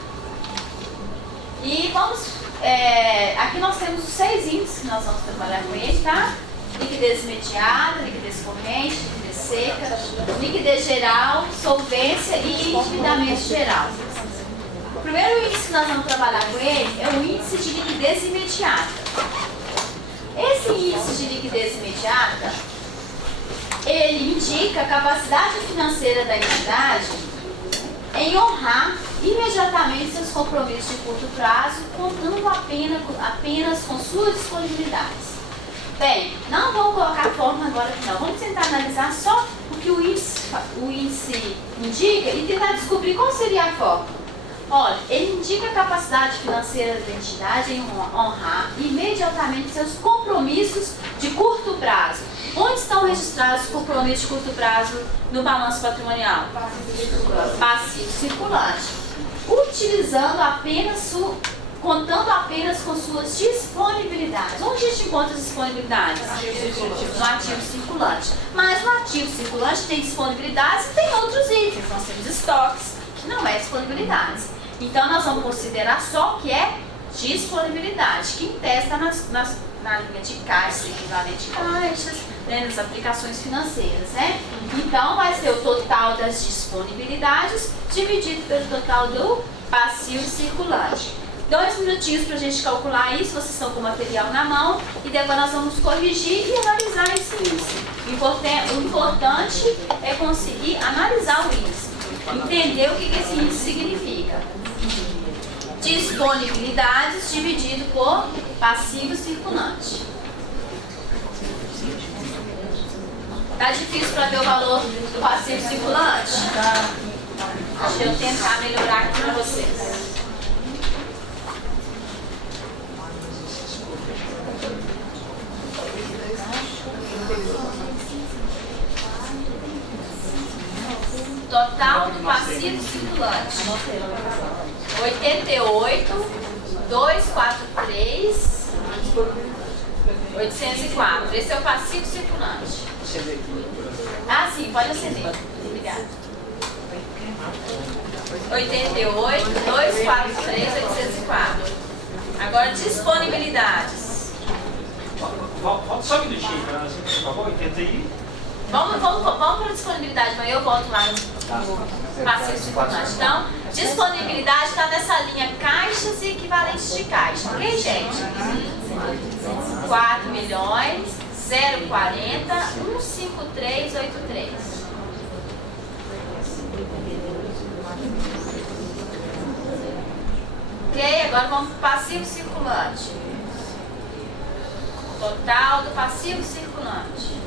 E vamos... aqui nós temos os 6 índices que nós vamos trabalhar com eles, tá? Liquidez imediata, liquidez corrente, liquidez seca, liquidez geral, solvência e endividamento geral. O primeiro índice que nós vamos trabalhar com ele é o índice de liquidez imediata. Esse índice de liquidez imediata, ele indica a capacidade financeira da entidade em honrar imediatamente seus compromissos de curto prazo, contando apenas com suas disponibilidades. Bem, não vamos colocar a fórmula agora aqui não, vamos tentar analisar só o que o índice indica e tentar descobrir qual seria a fórmula. Olha, ele indica a capacidade financeira da entidade em honrar imediatamente seus compromissos de curto prazo. Onde estão registrados os compromissos de curto prazo no balanço patrimonial? Passivo circulante. Utilizando apenas, contando apenas com suas disponibilidades. Onde a gente encontra as disponibilidades? No ativo circulante. Mas no ativo circulante tem disponibilidades e tem outros itens. Nós temos estoques, que não é disponibilidades. Então, nós vamos considerar só o que é disponibilidade, que está na linha de caixas, equivalente a caixas, né, nas aplicações financeiras, né? Então, vai ser o total das disponibilidades dividido pelo total do passivo circulante. 2 minutinhos para a gente calcular isso, vocês estão com o material na mão, e depois nós vamos corrigir e analisar esse índice. O importante é conseguir analisar o índice, entender o que esse índice significa. Disponibilidades dividido por passivo circulante. Tá difícil para ver o valor do passivo circulante? Deixa eu tentar melhorar aqui para vocês. Total do passivo circulante: 88, 243, 804. Esse é o passivo circulante. Ah, sim, pode acender. Obrigada. 88, 243, 804. Agora, disponibilidades. Volta só um minutinho, por favor, tenta aí. Vamos para a disponibilidade, mas eu volto lá no passivo circulante. Então, disponibilidade está nessa linha caixas e equivalentes de caixa. Ok, gente? 4 milhões, 040, 15383. Ok, agora vamos para o passivo circulante. Total do passivo circulante: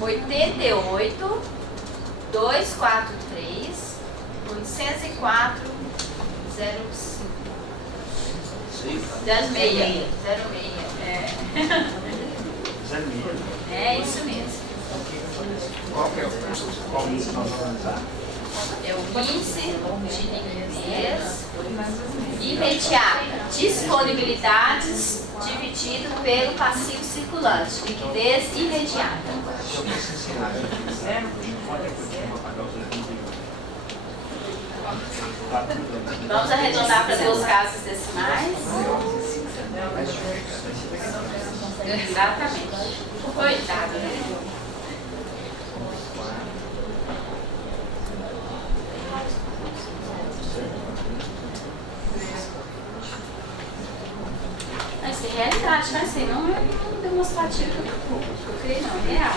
88, 243, 804, 05. 06. É isso mesmo. Qual que é o preço? Qual índice nós vamos analisar? É o índice de liquidez imediata. Disponibilidades dividido pelo passivo circulante. Liquidez imediata. Vamos arredondar para 2 casas decimais. Exatamente. Coitado, né? Mas tem realidade, né? Senão não demonstrativo que eu criei, não, é real.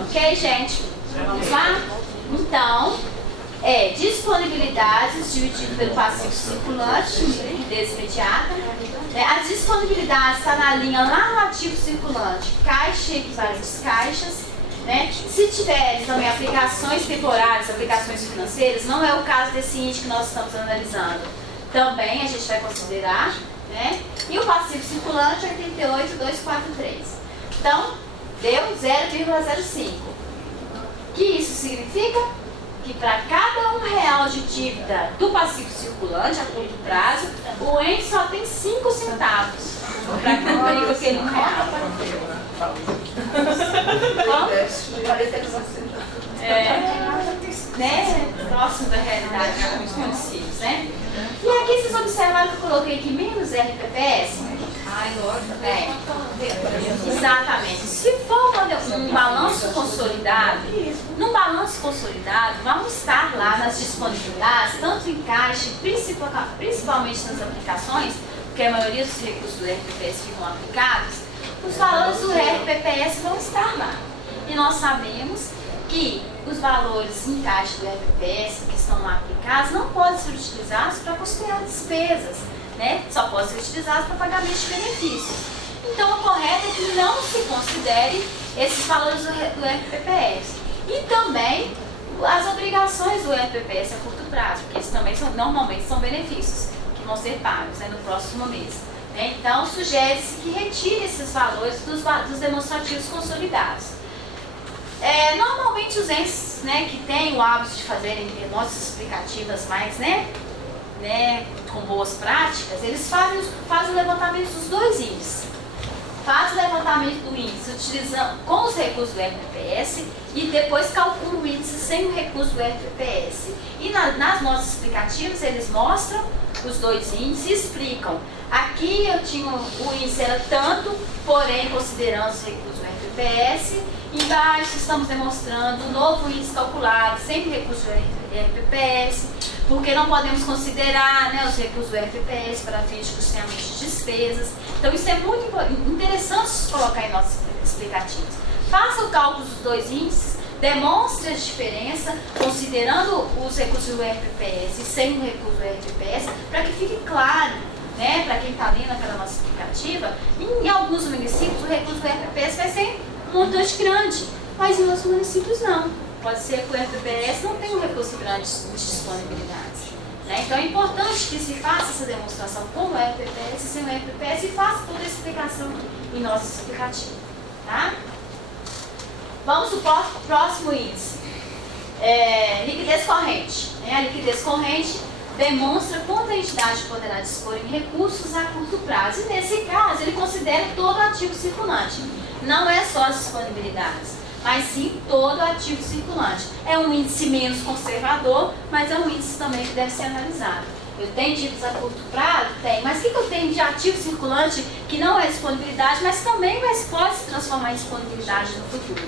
Ok, gente? Vamos lá? Então, disponibilidades dividido pelo passivo circulante, liquidez imediata. As disponibilidades está na linha lá no ativo circulante, caixa e equivalentes caixas. Se tiver também aplicações temporárias, aplicações financeiras, não é o caso desse índice que nós estamos analisando. Também a gente vai considerar, E o passivo circulante é 88.243. Então, deu 0,05. O que isso significa? Que para cada R$1 de dívida do passivo circulante a curto prazo, o ente só tem 5 centavos para cumprir com aquele R$1. Próximo da realidade de alguns municípios, E aqui vocês observaram que eu coloquei aqui menos RPPS? Exatamente. Se for um balanço consolidado, no balanço consolidado, vamos estar lá nas disponibilidades, tanto em caixa, principalmente nas aplicações, porque a maioria dos recursos do RPPS ficam aplicados, os valores do RPPS vão estar lá. E nós sabemos que os valores em caixa do RPPS que estão lá aplicados não podem ser utilizados para custear despesas, Só podem ser utilizados para pagamento de benefícios. Então, o correto é que não se considere esses valores do RPPS. E também as obrigações do RPPS a curto prazo, porque esses também normalmente são benefícios que vão ser pagos no próximo mês. Então, sugere-se que retire esses valores dos demonstrativos consolidados. Normalmente os entes que têm o hábito de fazerem notas explicativas mais com boas práticas, eles fazem o levantamento dos dois índices. Faz o levantamento do índice utilizando com os recursos do RPPS e depois calcula o índice sem o recurso do RPPS. E nas notas explicativas eles mostram os dois índices e explicam. Aqui eu tinha o índice era tanto, porém considerando os recursos do RPPS. Embaixo estamos demonstrando o novo índice calculado sem recurso do RPPS, porque não podemos considerar os recursos do RPPS para fins de custeamento de despesas. Então isso é muito interessante colocar em notas explicativas. Faça o cálculo dos dois índices, demonstre a diferença, considerando os recursos do RPPS e sem o recurso do RPPS, para que fique claro, para quem está lendo aquela nota explicativa, em alguns municípios o recurso do RPPS vai ser um montante grande, mas em outros municípios não. Pode ser que o RPPS não tenha um recurso grande de disponibilidades. Então é importante que se faça essa demonstração com o RPPS e sem o RPPS e faça toda a explicação em nossa explicativa. Tá? Vamos para o próximo índice. Liquidez corrente. A liquidez corrente demonstra quanto a entidade poderá dispor em recursos a curto prazo. E nesse caso, ele considera todo ativo circulante. Não é só as disponibilidades, mas sim todo ativo circulante. É um índice menos conservador, mas é um índice também que deve ser analisado. Eu tenho dívidas a curto prazo? Tenho. Mas o que eu tenho de ativo circulante que não é disponibilidade, mas também pode se transformar em disponibilidade no futuro,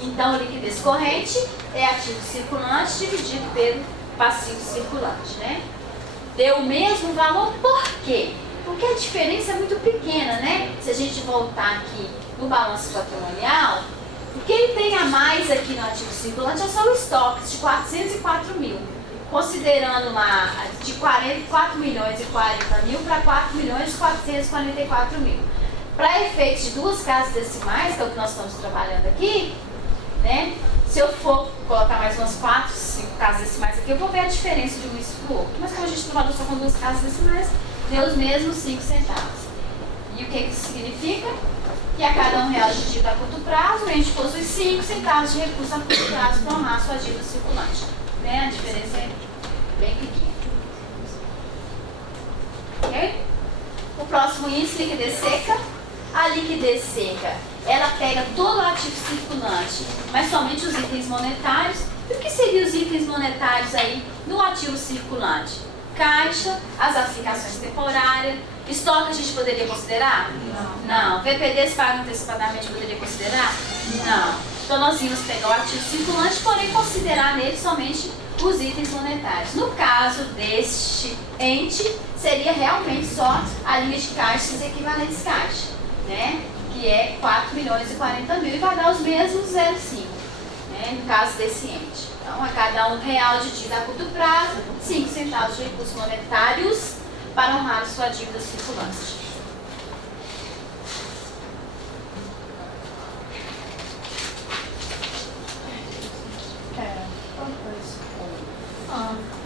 Então, liquidez corrente é ativo circulante dividido pelo passivo circulante, Deu o mesmo valor, por quê? Porque a diferença é muito pequena, Se a gente voltar aqui no balanço patrimonial, o que ele tem a mais aqui no ativo circulante é só o estoque de 404 mil, considerando lá de 4 milhões e 40 mil para 4 milhões e 444 mil. Para efeitos de duas casas decimais, que é o que nós estamos trabalhando aqui, se eu for colocar mais umas 4, 5 casas decimais aqui, eu vou ver a diferença de um índice para o outro. Mas como a gente trabalhou só com duas casas decimais, deu os mesmos 5 centavos. E o que isso significa? Que a cada R$1 de dívida a curto prazo, o ente possui 5 centavos de recurso a curto prazo para honrar sua dívida circulante. A diferença é bem pequena. Ok? O próximo índice, liquidez seca. A liquidez seca, ela pega todo o ativo circulante, mas somente os itens monetários. E o que seriam os itens monetários aí no ativo circulante? Caixa, as aplicações temporárias Estoque a gente poderia considerar? Não. VPDs pagam antecipadamente poderia considerar? Não. Então nós íamos pegar o ativo circulante, porém considerar nele somente os itens monetários. No caso deste ente, seria realmente só a linha de caixas e equivalentes caixa, né? Que é 4.040.000 e vai dar os mesmos 0,5, né? No caso desse ente. Então, a cada R$1 de dívida a curto prazo, 5 centavos de recursos monetários para honrar sua dívida circulante.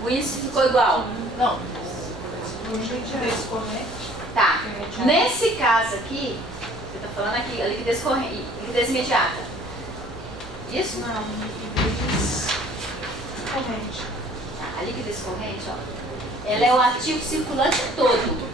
O índice ficou igual? Não. O índice desconecte. Tá. Nesse caso aqui, você está falando aqui, a liquidez corrente, liquidez imediata. Isso? Não, liquidez corrente. A liquidez corrente, ó, ela é o ativo circulante todo,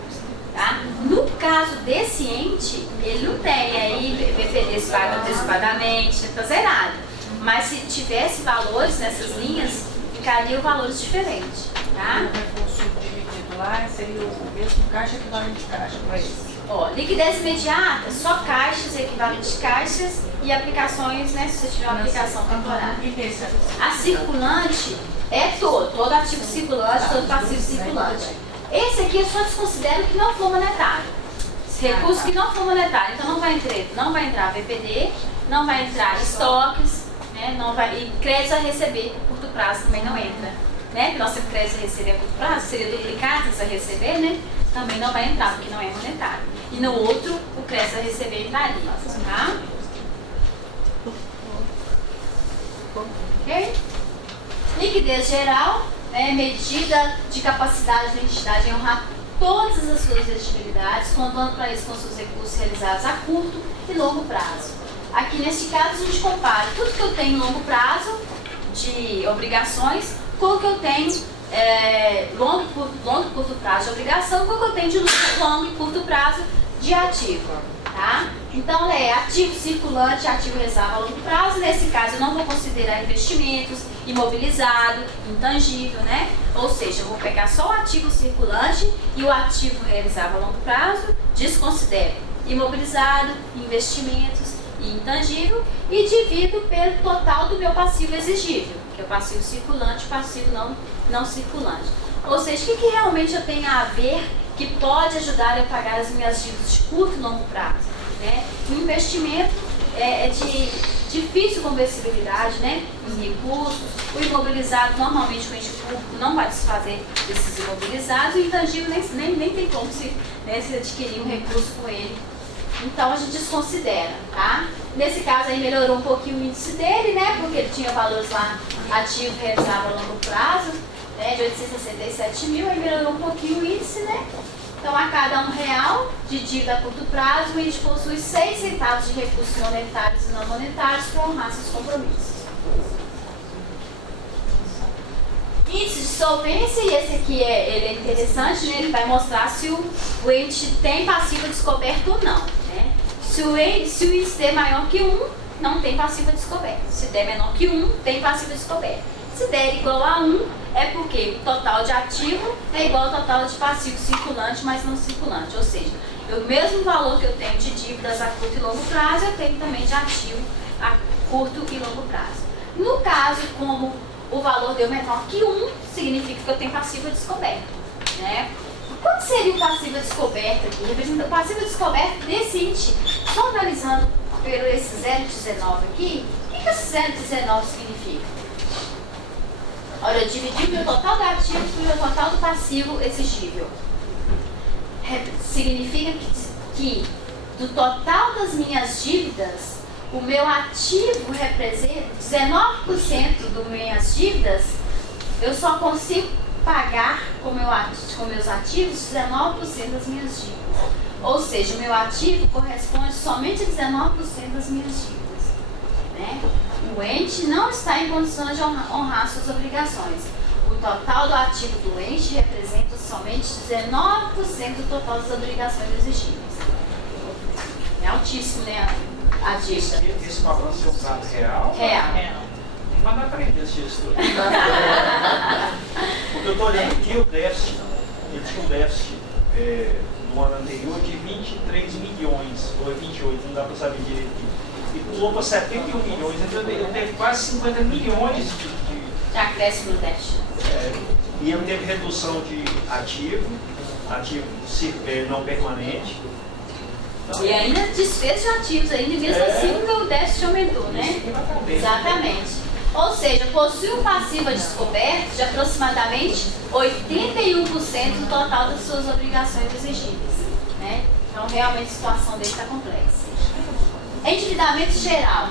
tá? No caso desse ente, ele não tem aí VPDs paga antecipadamente, está zerado. Mas se tivesse valores nessas linhas, ficariam valores diferentes, tá? O recurso dividido lá seria o mesmo caixa equivalente caixa, não é isso? Ó, liquidez imediata, só caixas, equivalentes caixas e aplicações, né? Se você tiver uma aplicação temporária. E desse? A circulante é todo ativo circulante, todo passivo circulante. Esse aqui eu só desconsidero que não for monetário. Recurso que não for monetário. Então não vai entrar VPD, não vai entrar estoques, né? Não vai, e crédito a receber a curto prazo também não entra. Né? Porque nós temos crédito a receber a curto prazo, seria duplicados a receber, né? Também não vai entrar, porque não é monetário. E no outro, o crédito a receber entraria. Tá? Ok? Liquidez geral, né, medida de capacidade da entidade em honrar todas as suas exigibilidades, contando para isso com seus recursos realizados a curto e longo prazo. Aqui nesse caso a gente compara tudo que eu tenho em longo prazo de obrigações com o que eu tenho longo e curto prazo de obrigação com o que eu tenho de longo e curto prazo de ativo. Tá? Então, é ativo circulante, ativo reserva a longo prazo. Nesse caso, eu não vou considerar investimentos, imobilizado, intangível, né? Ou seja, eu vou pegar só o ativo circulante e o ativo realizável a longo prazo, desconsidero imobilizado, investimentos e intangível e divido pelo total do meu passivo exigível, que é o passivo circulante e o passivo não circulante. Ou seja, o que realmente eu tenho a ver que pode ajudar a pagar as minhas dívidas de curto e longo prazo, né? O investimento é de difícil conversibilidade, né, em recursos. O imobilizado, normalmente o ente público não vai desfazer desses imobilizados. O intangível nem tem como se adquirir um recurso com ele. Então a gente desconsidera, tá? Nesse caso aí melhorou um pouquinho o índice dele, né, porque ele tinha valores lá ativo realizável a longo prazo, né, de 867.000, aí melhorou um pouquinho o índice, né? Então, a cada R$1 de dívida a curto prazo, o índice possui 6 centavos de recursos monetários e não monetários para honrar seus compromissos. Índice de solvência, e esse aqui ele é interessante, né? Ele vai mostrar se o ente tem passiva descoberta ou não, né? Se o índice der maior que 1, não tem passiva descoberta. Se der menor que 1, tem passiva descoberta. Se der igual a 1, é porque o total de ativo é igual ao total de passivo circulante, mas não circulante. Ou seja, o mesmo valor que eu tenho de dívidas a curto e longo prazo, eu tenho também de ativo a curto e longo prazo. No caso, como o valor deu menor que 1, significa que eu tenho passiva descoberta, né? Quanto seria o passiva descoberta aqui? O passiva descoberta desse índice, só analisando pelo esse 0,19 aqui, o que esse 0,19 significa? Olha, eu dividi o meu total do ativo pelo meu total do passivo exigível. Significa que do total das minhas dívidas, o meu ativo representa 19% das minhas dívidas, eu só consigo pagar com meus ativos 19% das minhas dívidas. Ou seja, o meu ativo corresponde somente a 19% das minhas dívidas, né? O ente não está em condições de honrar suas obrigações. O total do ativo do ente representa somente 19% do total das obrigações exigíveis. É altíssimo, né, a dívida. Esse balanço é usado real? Real. Mas não aprende esse estudo. Porque eu estou olhando aqui o déficit, ele tinha um déficit no ano anterior de 23 milhões, ou 28, não dá para saber direito. E pulou para 71 milhões, então ele teve quase 50 milhões Já cresce no déficit. E ele teve redução de ativo não permanente. E ainda despesa de ativos ainda, e mesmo assim o déficit aumentou, né? Exatamente. Ou seja, possui um passivo a descoberto de aproximadamente 81% do total das suas obrigações exigíveis, né? Então, realmente, a situação dele está complexa. Endividamento geral.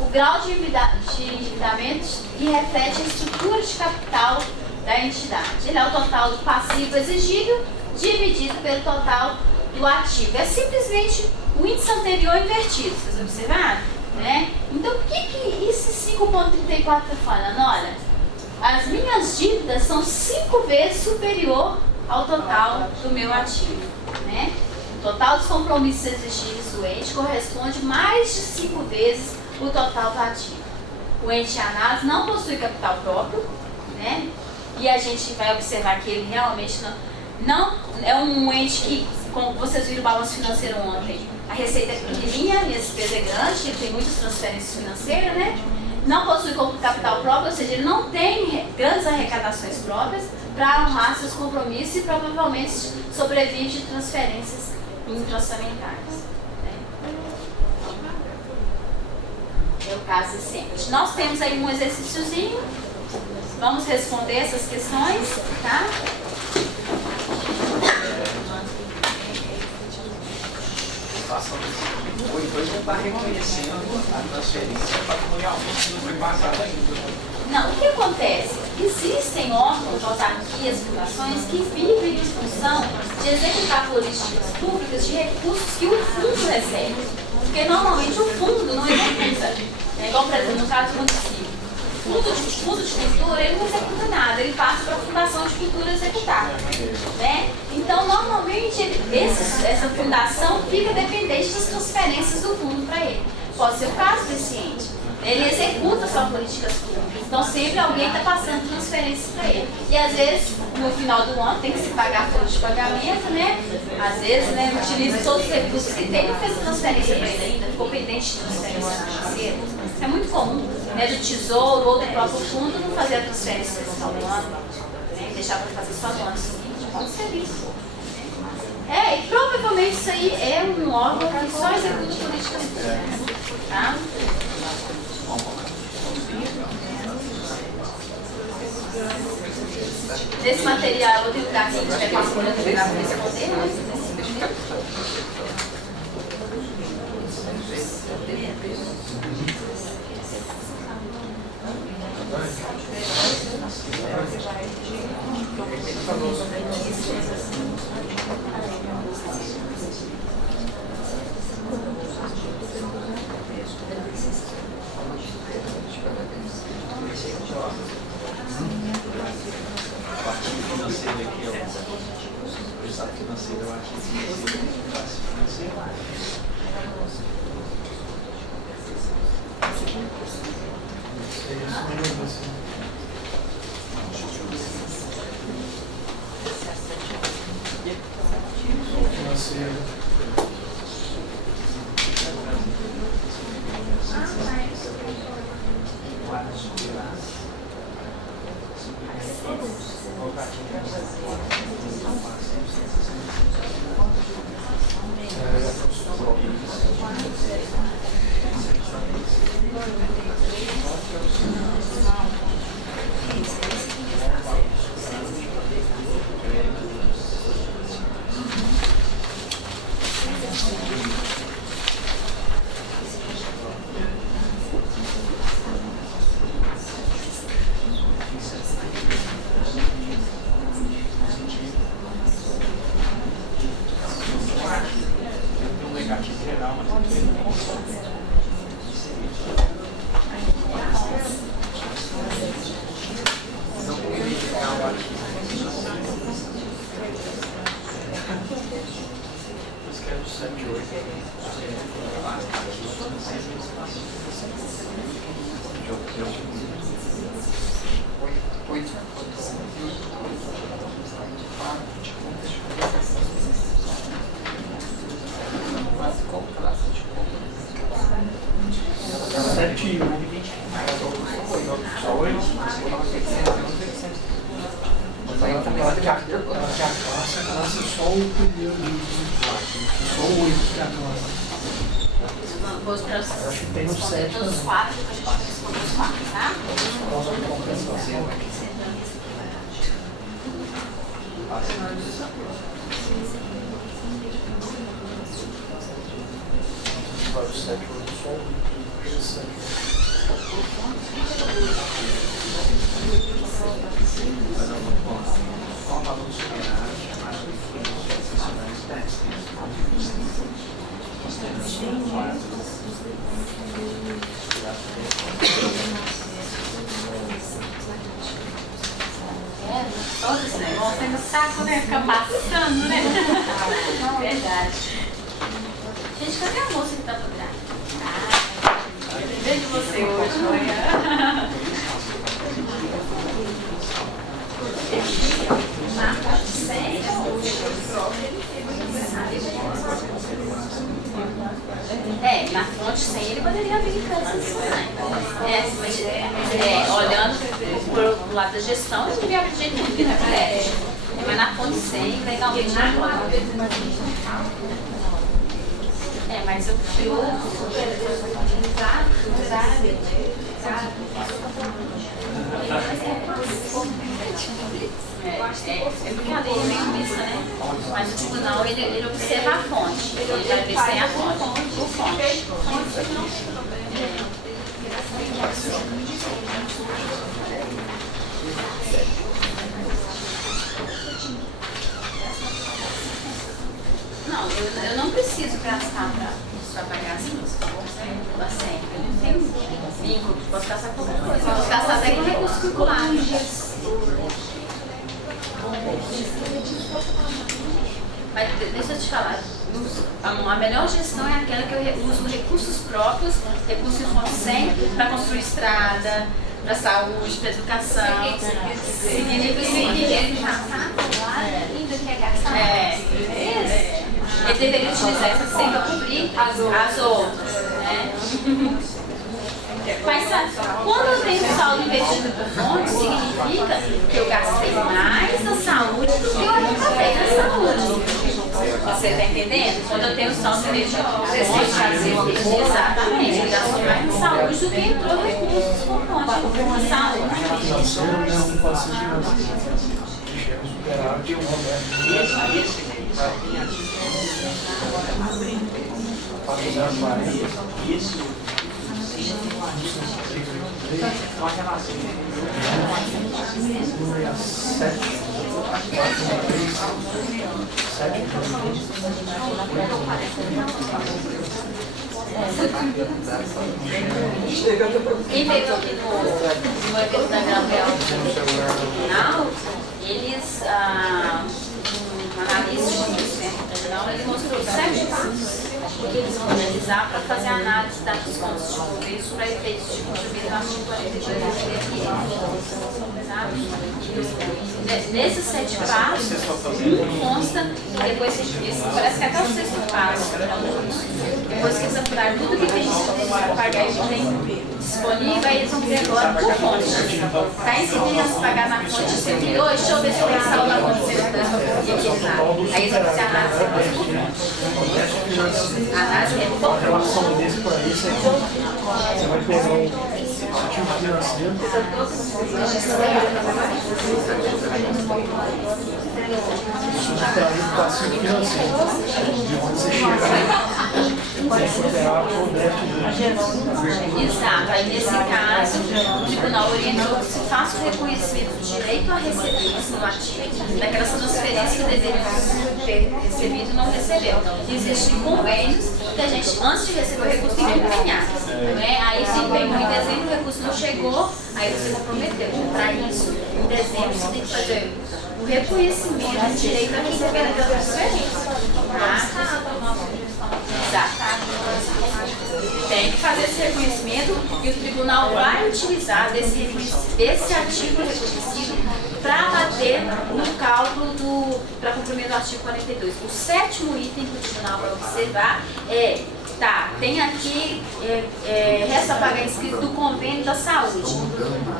O grau de endividamento reflete a estrutura de capital da entidade. Ele é o total do passivo exigível dividido pelo total do ativo. É simplesmente o índice anterior invertido, vocês observaram? Né? Então, o que esse 5,34 está falando? Olha, as minhas dívidas são 5 vezes superior ao total do meu ativo. Né? O total dos compromissos exigíveis do ente corresponde mais de 5 vezes o total do ativo. O ente de análise não possui capital próprio, né? E a gente vai observar que ele realmente não é um ente que, como vocês viram o balanço financeiro ontem, a receita é pequenininha e a despesa é grande, ele tem muitas transferências financeiras, né? Não possui capital próprio, ou seja, ele não tem grandes arrecadações próprias para honrar seus compromissos e provavelmente sobrevive de transferências intraorçamentárias. É o caso recente. Nós temos aí um exercíciozinho. Vamos responder essas questões, tá? O IPAS não está reconhecendo a transferência patrimonialmente, não foi passada ainda. Não, o que acontece? Existem órgãos, autarquias, fundações que vivem em função de executar políticas públicas de recursos que o fundo recebe. Porque normalmente o fundo não executa. É igual, por exemplo, no caso do município. O fundo de cultura, ele não executa nada, ele passa para a Fundação de Cultura executar. Né? Então, normalmente, essa fundação fica dependente das transferências do fundo para ele. Pode ser o caso desse ente. Ele executa suas políticas públicas. Então, sempre alguém está passando transferências para ele. E, às vezes, no final do ano, tem que se pagar a folha de pagamento, né? Às vezes, né, utiliza todos os recursos que tem e não fez transferência para ele ainda. Ficou pendente de transferência financeira. Isso é muito comum, né? Do Tesouro ou do próprio fundo não fazer a transferência no final do ano, né? Deixar para fazer só no ano seguinte. Pode ser isso. E provavelmente isso aí é um órgão que só executa políticas públicas. Tá? Nesse material eu tenho que dar aqui, tiver passando aqui para responder, O ativo financeiro aqui é o estado financeiro, o ativo financeiro, o passivo financeiro. Ela que Ela que aclaça só o primeiro só o 8 que aclaça. Vou esperar Eu acho que tem uns 7 os também. 4, que a gente vai responder os 4, tá? Causa de compensação. Vai o 7 hoje só o 7. Todo esse negócio tem no saco, né? Fica passando, né? Verdade. Gente, cadê a moça que tá por trás? Vejo você hoje, olha. Na fonte 100 ele poderia vir para essa olhando pro lado da gestão, ele não devia abrir de jeito nenhum, porque não é crédito. Mas na fonte 100, legalmente não pode. Mas eu é porque a lei é meio mista, né? Mas o tribunal, ele observa a fonte. Ele vai ver se tem a fonte. Por fonte. Não, eu não preciso gastar para pagar as músicas. Eu não tenho vínculo, posso gastar com qualquer coisa. Posso gastar até com recurso circular. Mas deixa eu te falar, a melhor gestão é aquela que eu uso recursos próprios, recursos em fonte 100, para construir estrada, para saúde, para educação. Ele deveria utilizar essa 100 para cobrir as outras. Né? Mas quando eu tenho saldo investido por fonte, significa que eu gastei mais na saúde do que eu arrecadei na saúde. Você está entendendo? Quando eu tenho saldo investido por fonte, exatamente, eu gasto mais na saúde do que entrou recursos por fonte. Saúde. Não pode ser chega superar de um Quem pegou aqui no evento da Gravel final, eles, um analista do Centro Federal, ele mostrou 7 passos que eles vão realizar para fazer a análise das contas de governo para efeitos de cumprimento do artigo 42 da lei. Nesses 7 passos, consta, depois parece que até o 6º passo, depois que eles apurarem tudo que tem para pagar e que tem disponível, aí eles vão ver agora por fonte. Está em pagar na fonte 102, deixa eu ver se eu tenho saldo na fonte 102 para conseguir aquele lado. Aí eles vão fazer a análise depois por fonte. A análise é por a relação desse para isso é que você vai pegar o ativo financeiro. Subtrair o passivo financeiro. De onde você chega. Vai superar o déficit. Exato. Aí, nesse caso, o tribunal orientou que se faça o reconhecimento do direito a receber no ativo daquelas transferências que deveriam ter recebido e não recebeu. Existem convênios que a gente, antes de receber o recurso, tem que empenhar. Né? Aí, se empenhou em dezembro, o recurso não chegou, aí você comprometeu. Para isso, em dezembro, você tem que fazer o reconhecimento do direito a receber aquela transferência. Tem que fazer esse reconhecimento e o tribunal vai utilizar desse artigo reconhecido para bater no cálculo para cumprimento do artigo 42. O 7º item que o tribunal vai observar é Tá, tem aqui resta pagar inscrito do convênio da saúde.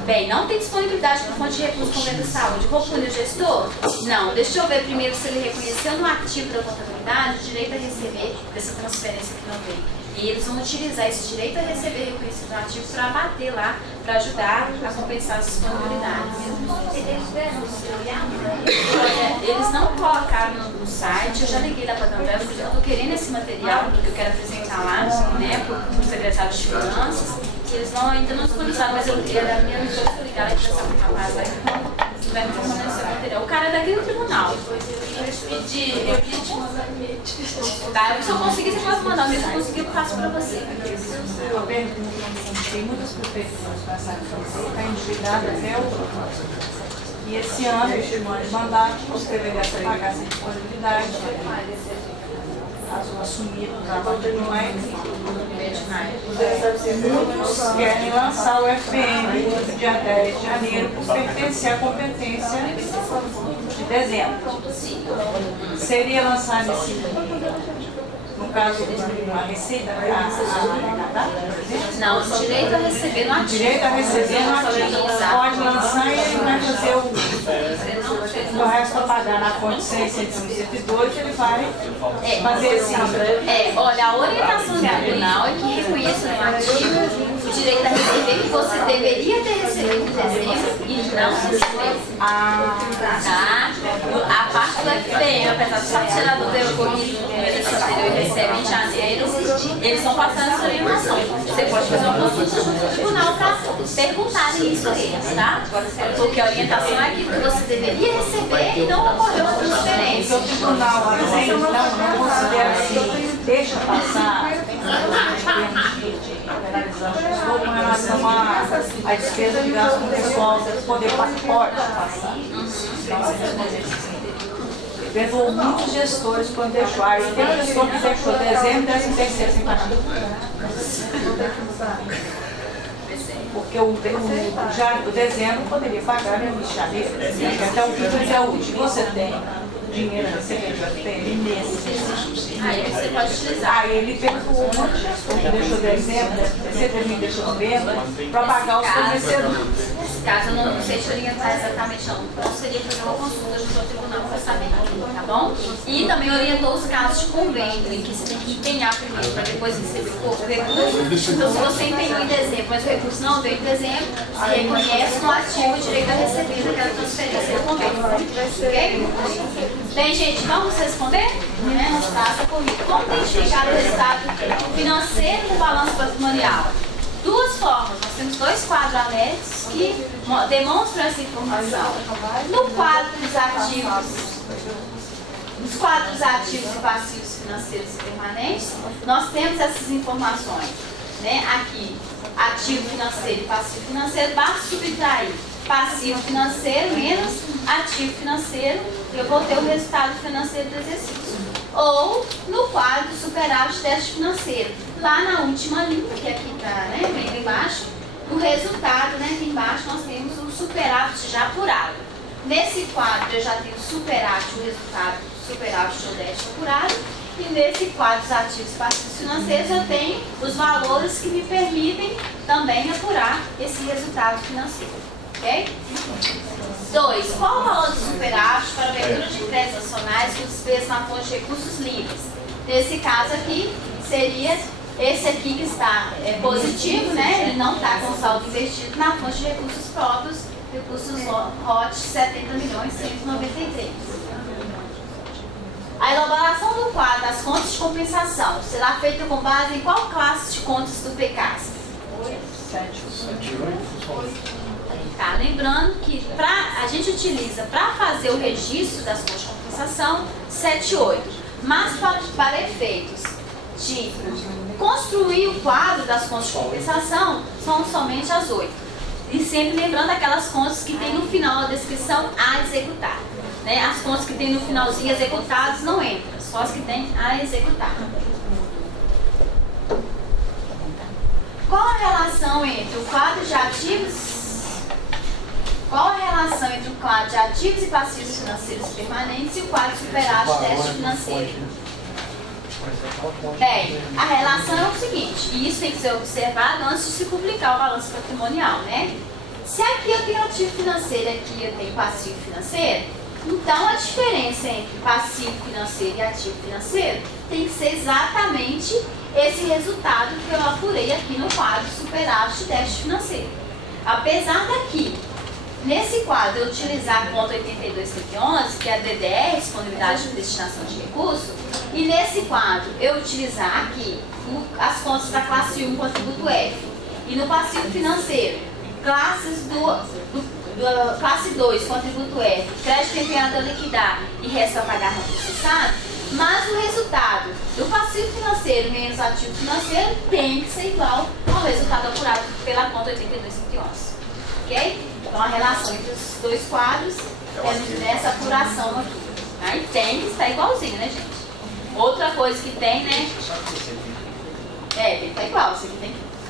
Bem, não tem disponibilidade para fonte de recursos do convênio da saúde. Vou punir o gestor? Não. Deixa eu ver primeiro se ele reconheceu no ativo da contabilidade o direito a receber dessa transferência que não veio. E eles vão utilizar esse direito a receber reconhecido no ativo para bater lá, para ajudar a compensar as disponibilidades. Eles não colocaram no site, eu já liguei lá para a André, eu estou querendo esse material que eu quero apresentar lá, né, para o secretário de Finanças, que eles ainda não disponibilizaram, mas a minha amiga foi ligar e conversar com o rapaz lá, que vai me formando esse material. O cara é daqui do tribunal. Tá, se eu conseguir, você pode mandar, mas se eu conseguir, eu passo para você. Uma pergunta, tem muitas prefeituras passadas para você, está endividada até o E esse ano, eles mandaram que você deveria pagar essa disponibilidade. Assumir o trabalho de mais. Muitos querem lançar o FPM no dia 10 de janeiro por pertencer à competência de dezembro. Seria lançar esse, no caso, a receita, não, o direito a receber no ativo. Direito a receber no ativo. Pode lançar e ele vai fazer o resto a pagar na fonte 100, 101, 102, ele vai fazer esse. Olha, a orientação do tribunal é que reconheça no ativo o direito a receber que você deveria ter recebido em dezembro e não recebeu. Tá? A parte do FPM, apesar do parcelador ter ocorrido no mês anterior e recebe em janeiro, eles estão passando essa orientação. Você pode fazer uma consulta junto ao tribunal para perguntarem isso a eles, tá? Porque a orientação é aquilo que você deveria receber e não ocorreu a transferência. O tribunal não considera assim, deixa passar ou com relação à despesa de gasto com pessoal, poder passaporte passar. Levou muitos gestores quando deixou. Aí tem um gestor que deixou dezembro, 13º sem pagar. Porque o dezembro poderia pagar no início de janeiro. Até o dia é útil. Você tem dinheiro a receber do FPM nesse. Aí você pode utilizar. Aí ele perdoou um monte de gestor que deixou dezembro, setembro deixou novembro, para pagar os fornecedores. Nesse caso, eu não sei te orientar exatamente não. Então seria fazer uma consulta junto ao tribunal para saber, tá bom? E também orientou os casos de convênio, em que você tem que empenhar primeiro para depois receber o recurso. Então se você empenhou em dezembro, mas o recurso não veio em dezembro, você reconhece no ativo o direito a receber daquela transferência do convênio. Ok? Bem, gente, vamos responder? Nosso prazo é corrido. Como identificar o resultado financeiro do balanço patrimonial? Duas formas. Nós temos dois quadros anexos que demonstram essa informação. No quadro dos ativos, nos quadros ativos e passivos financeiros permanentes, nós temos essas informações. Né? Aqui, ativo financeiro e passivo financeiro, basta subtrair passivo financeiro menos ativo financeiro, eu vou ter o resultado financeiro do exercício. Ou no quadro superávit teste financeiro, lá na última linha, que aqui está, né, bem embaixo, o resultado, né, aqui embaixo nós temos o superávit já apurado. Nesse quadro eu já tenho o superávit, o resultado do superávit ou déficit apurado, e nesse quadro dos ativos e passivos financeiros eu tenho os valores que me permitem também apurar esse resultado financeiro. Ok? 2. Qual o valor do superávit para abertura de créditos nacionais com despesas na fonte de recursos livres? Nesse caso aqui, seria esse aqui que está positivo, né? Ele não está com saldo investido na fonte de recursos próprios, recursos ROT 70.193. A elaboração do quadro das contas de compensação será feita com base em qual classe de contas do PECAS? 7. Tá, lembrando que a gente utiliza para fazer o registro das contas de compensação 7 e 8, mas para efeitos de construir o quadro das contas de compensação são somente as 8. E sempre lembrando aquelas contas que tem no final da descrição a executar. Né? As contas que tem no finalzinho executadas não entram, só as que tem a executar. Qual a relação entre o quadro de ativos? Qual a relação entre o quadro de ativos e passivos financeiros permanentes e o quadro superávit teste financeiro? Bem, a relação é o seguinte, e isso tem que ser observado antes de se publicar o balanço patrimonial, né? Se aqui eu tenho ativo financeiro e aqui eu tenho passivo financeiro, então a diferença entre passivo financeiro e ativo financeiro tem que ser exatamente esse resultado que eu apurei aqui no quadro superávit e déficit financeiro. Apesar daqui, nesse quadro, eu utilizar a conta 82.111, que é a DDR, disponibilidade de destinação de recurso, e nesse quadro eu utilizar aqui as contas da classe 1, contributo F, e no passivo financeiro, classes classe 2, contributo F, crédito empenhado a liquidar e resto a pagar não processado, mas o resultado do passivo financeiro menos ativo financeiro tem que ser igual ao resultado apurado pela conta 82.111. Ok? Então a relação entre os dois quadros é nessa apuração aqui. Aí tem que estar igualzinho, né, gente? Outra coisa que tem, né? Tem que estar igual, isso aqui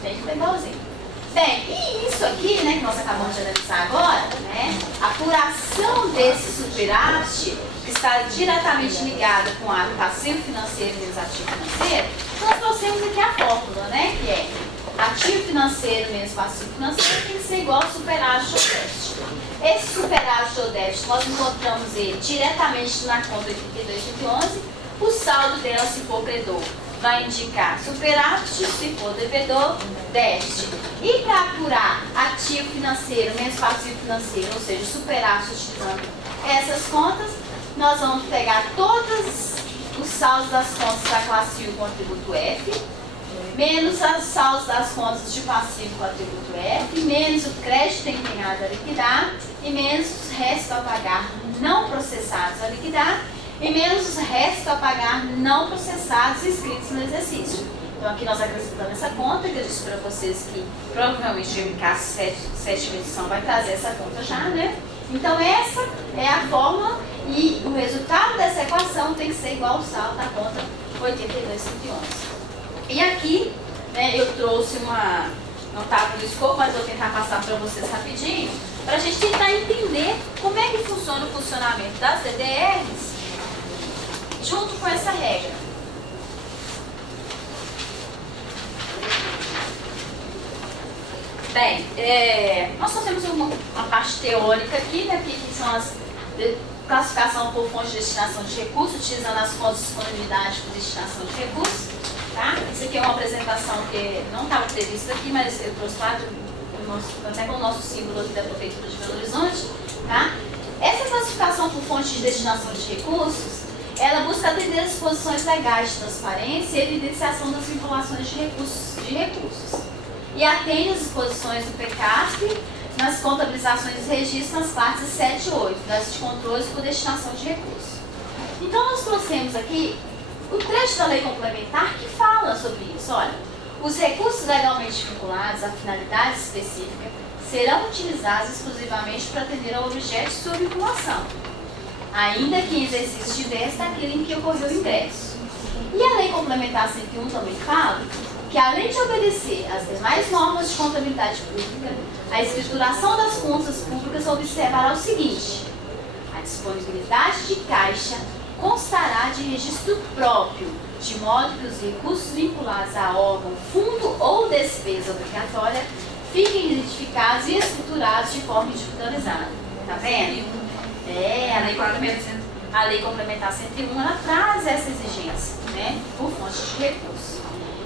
tem que estar igualzinho. Bem, e isso aqui, né, que nós acabamos de analisar agora, né? A apuração desse superávit está diretamente ligada com a passivo financeiro menos ativo financeiro. Nós trouxemos aqui a fórmula, né? Que é ativo financeiro menos passivo financeiro tem que ser igual ao superávit ou déficit. Esse superávit ou déficit, nós encontramos ele diretamente na conta 82.111. O saldo dela, se for credor, vai indicar superávit, se for devedor, déficit. E para apurar ativo financeiro menos passivo financeiro, ou seja, superávit utilizando essas contas, nós vamos pegar todos os saldos das contas da classe 1 com atributo F, menos os saldos das contas de passivo com atributo F, menos o crédito empenhado a liquidar, e menos os restos a pagar não processados a liquidar, e menos os restos a pagar não processados inscritos no exercício. Então aqui nós acrescentamos essa conta, que eu disse para vocês que provavelmente o MCAS 7ª edição vai trazer essa conta já, né? Então essa é a fórmula e o resultado dessa equação tem que ser igual ao saldo da conta 82.111. E aqui, né, eu trouxe uma, não estava no escopo, mas vou tentar passar para vocês rapidinho, para a gente tentar entender como é que funciona o funcionamento das DDRs junto com essa regra. Bem, nós só temos uma parte teórica aqui, né, que são as classificação por fonte de destinação de recursos, utilizando as fontes de disponibilidade por destinação de recursos. Tá? Isso aqui é uma apresentação que não estava prevista aqui, mas eu trouxe lá até com o nosso símbolo aqui da Prefeitura de Belo Horizonte. Tá? Essa classificação por fonte de destinação de recursos, ela busca atender as disposições legais de transparência e evidenciação das vinculações de recursos. E atende as disposições do PECASP nas contabilizações e registros nas classes 7 e 8, das de controles por destinação de recursos. Então, nós trouxemos aqui o trecho da lei complementar que fala sobre isso. Olha, os recursos legalmente vinculados a finalidade específica serão utilizados exclusivamente para atender ao objeto de sua vinculação, ainda que em exercício diverso daquele em que ocorreu o ingresso. E a lei complementar 101 também fala que, além de obedecer às demais normas de contabilidade pública, a escrituração das contas públicas observará o seguinte: a disponibilidade de caixa constará de registro próprio, de modo que os recursos vinculados a órgão, fundo ou despesa obrigatória fiquem identificados e escriturados de forma individualizada. Tá vendo? A lei complementar 101, ela traz essa exigência, né, por fonte de recursos.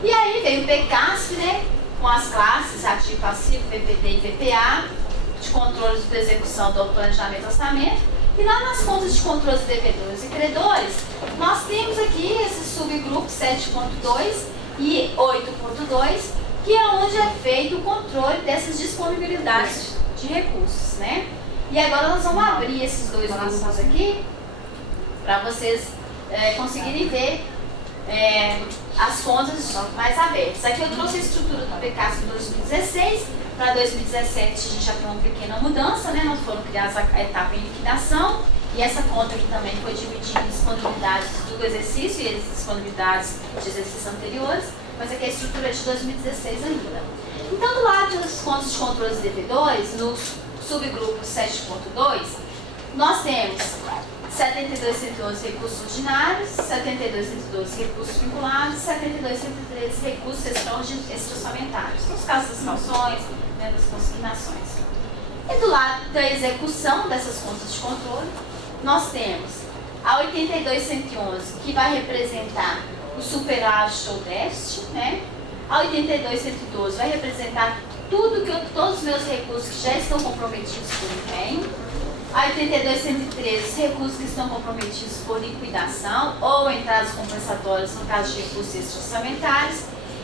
E aí veio o PECASP, né, com as classes ativo, passivo, PPD e PPA, de controles de execução do planejamento e orçamento. E lá nas contas de controles de devedores e credores, nós temos aqui esse subgrupo 7.2 e 8.2, que é onde é feito o controle dessas disponibilidades de recursos, né? E agora nós vamos abrir esses dois grupos aqui, para vocês conseguirem ver as contas mais abertas. Aqui eu trouxe a estrutura do PECASP de 2016, para 2017 a gente já tem uma pequena mudança, né? Nós foram criadas a etapa em liquidação, e essa conta aqui também foi dividida em disponibilidades do exercício e as disponibilidades de exercícios anteriores, mas aqui a estrutura é de 2016 ainda. Então, do lado das contas de controles de devedores, no subgrupo 7.2, nós temos 72.111 recursos ordinários, 72.112 recursos vinculados, 72.113 recursos extra-orçamentários, nos casos das calções, né, das consignações. E do lado da execução dessas contas de controle, nós temos a 82.111, que vai representar o superávit ou déficit, né? A 82.112 vai representar todos os meus recursos que já estão comprometidos por empenho. A 82.113, recursos que estão comprometidos por liquidação ou entradas compensatórias no caso de recursos extra-orçamentários.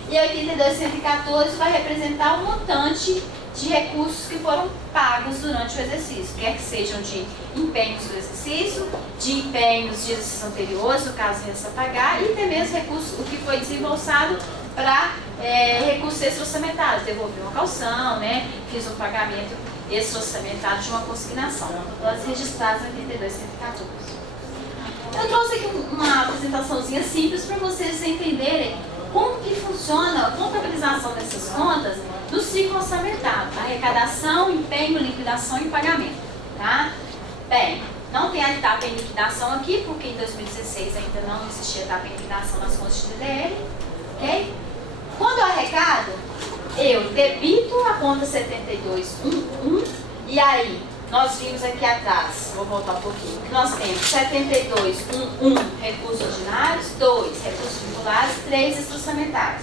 E a 82.114 vai representar o montante de recursos que foram pagos durante o exercício, quer que sejam de empenhos do exercício, de empenhos de exercícios anteriores, no caso resta pagar, e até mesmo recursos, o que foi desembolsado para recursos extra-orçamentários, devolver uma calção, né, fiz um pagamento extra-orçamentário de uma consignação, todas registradas na 82.114. Eu trouxe aqui uma apresentaçãozinha simples para vocês entenderem como que funciona a contabilização dessas contas do ciclo orçamentário, arrecadação, empenho, liquidação e pagamento, tá? Bem, não tem a etapa em liquidação aqui, porque em 2016 ainda não existia etapa em liquidação nas contas de DDL, ok? Quando eu arrecado, eu debito a conta 72.11, e aí, nós vimos aqui atrás, vou voltar um pouquinho, que nós temos 72.11 recursos ordinários, 2 recursos vinculados, 3 extra-orçamentários.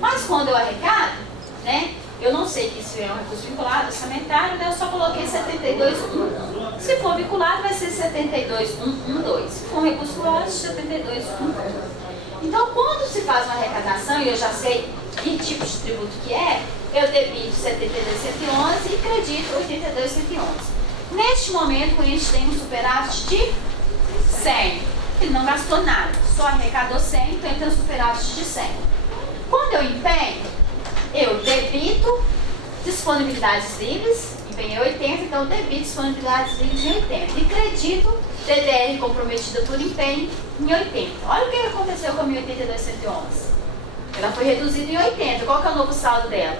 Mas quando eu arrecado, né, eu não sei que isso é um recurso vinculado, orçamentário, né, eu só coloquei 72.11. Se for vinculado, vai ser 72.112. Se for um recurso vinculado, 72.111. Então, quando se faz uma arrecadação, e eu já sei que tipo de tributo que é, eu debito 72.111 e credito 82.111. Neste momento, o cliente tem um superávit de 100. Ele não gastou nada, só arrecadou 100, então ele tem um superávit de 100. Quando eu empenho, eu debito disponibilidades livres, empenhei 80, então eu debito disponibilidades livres em 80. E credito DDR comprometida por empenho em 80. Olha o que aconteceu com a minha 82.111. Ela foi reduzida em 80. Qual que é o novo saldo dela?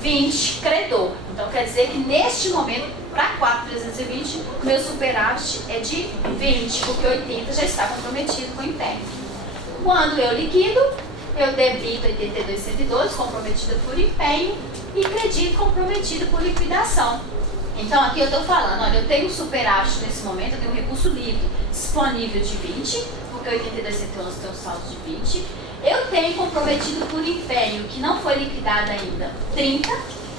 20, credor. Então quer dizer que neste momento, para 4.320, o meu superávit é de 20, porque 80 já está comprometido com empenho. Quando eu liquido, eu debito 82.112, comprometida por empenho, e credito comprometido por liquidação. Então aqui eu estou falando, olha, eu tenho um superávit nesse momento, eu tenho um recurso livre disponível de 20, porque 82.111 tem um saldo de 20. Eu tenho comprometido por empenho, que não foi liquidado ainda, 30,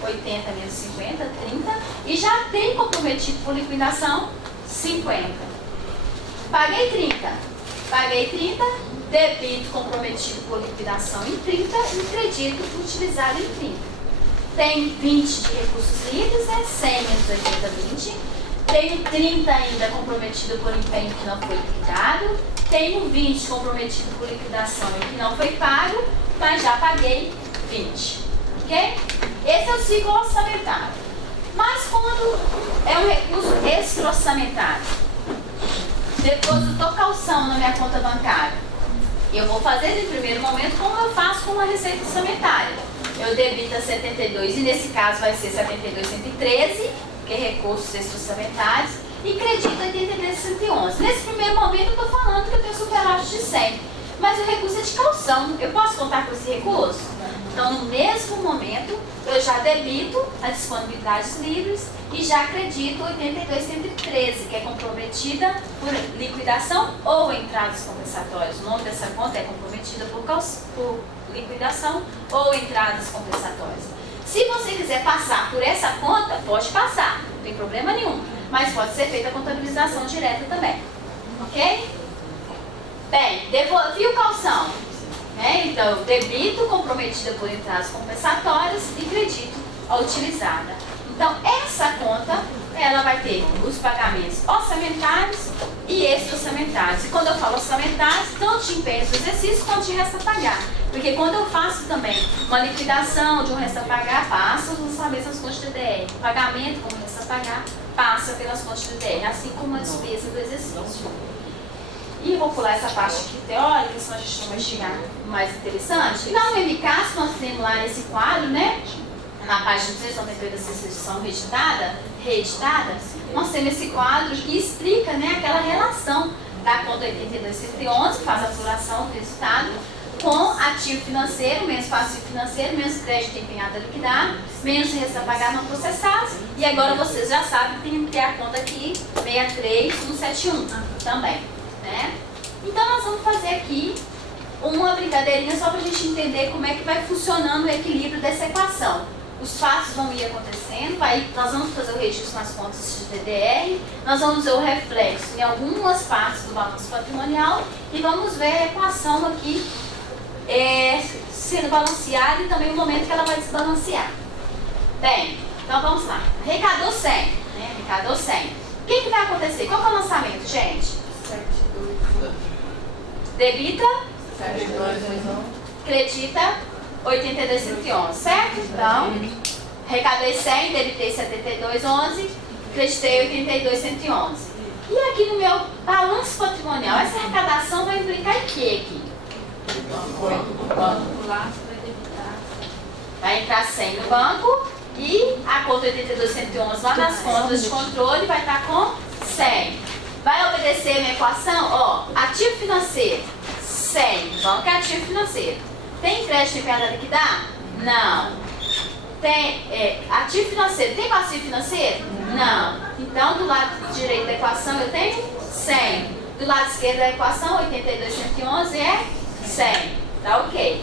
80 menos 50, 30, e já tenho comprometido por liquidação, 50. Paguei 30, debito comprometido por liquidação em 30 e credito utilizado em 30. Tenho 20 de recursos livres, né? 100 menos 80, 20. Tenho 30 ainda comprometido por empenho que não foi liquidado. Tenho 20 comprometido por liquidação e que não foi pago, mas já paguei 20. Ok? Esse é o ciclo orçamentário. Mas quando é um recurso extra-orçamentário, depois eu dou calção na minha conta bancária, eu vou fazer em primeiro momento como eu faço com uma receita orçamentária. Eu debito a 72, e nesse caso vai ser 72.113, que é recursos extra-orçamentários, e credito 83.111. Nesse primeiro momento eu estou falando que eu tenho superávit de 100, mas o recurso é de calção. Eu posso contar com esse recurso? Então, no mesmo momento, eu já debito as disponibilidades livres e já acredito 82.113, que é comprometida por liquidação ou entradas compensatórias. O nome dessa conta é comprometida por liquidação ou entradas compensatórias. Se você quiser passar por essa conta, pode passar, não tem problema nenhum, mas pode ser feita a contabilização direta também, ok? Bem, devolvi o calção, né? Então, debito comprometida por entradas compensatórias e credito a utilizada. Então, essa conta, ela vai ter os pagamentos orçamentários e extra-orçamentários. E quando eu falo orçamentários, tanto de empenhos do exercício quanto de resta a pagar. Porque quando eu faço também uma liquidação de um resta a pagar, passa nas mesmas contas de DDR. O pagamento como resta a pagar passa pelas contas de DDR, assim como a despesa do exercício. E eu vou pular essa parte aqui teórica, senão a gente não vai chegar mais interessante. Na UMCAS, nós temos lá esse quadro, né? na página 298 da sexta edição reeditada, nós temos esse quadro que explica, né, aquela relação da conta 82.111, que faz a apuração do resultado, com ativo financeiro, menos passivo financeiro, menos crédito empenhado a liquidar, menos resta a pagar não processados. E agora vocês já sabem que tem que ter a conta aqui, 63171 também, né? Então nós vamos fazer aqui uma brincadeirinha só para a gente entender como é que vai funcionando o equilíbrio dessa equação. Os fatos vão ir acontecendo, nós vamos fazer o registro nas contas de DDR, nós vamos ver o reflexo em algumas partes do balanço patrimonial e vamos ver a equação aqui sendo balanceada e também o momento que ela vai desbalancear. Bem, então vamos lá. Arrecadou 100, né? Arrecadou 100. O que vai acontecer? Qual que é o lançamento, gente? Debita? 7221. Credita? 82.111, certo? Então, arrecadei 100, debitei 72.11, creditei 82.111. E aqui no meu balanço patrimonial, essa arrecadação vai implicar em quê aqui? Vai entrar 100 no banco e a conta 82.111 lá nas contas de controle vai estar com 100. Vai obedecer a minha equação? Ó, ativo financeiro, 100. Banco é ativo financeiro. Tem crédito empenhado a liquidar? Não. Tem ativo financeiro. Tem passivo financeiro? Não. Então, do lado direito da equação eu tenho 100. Do lado esquerdo da equação, 82.111 é 100. Tá ok.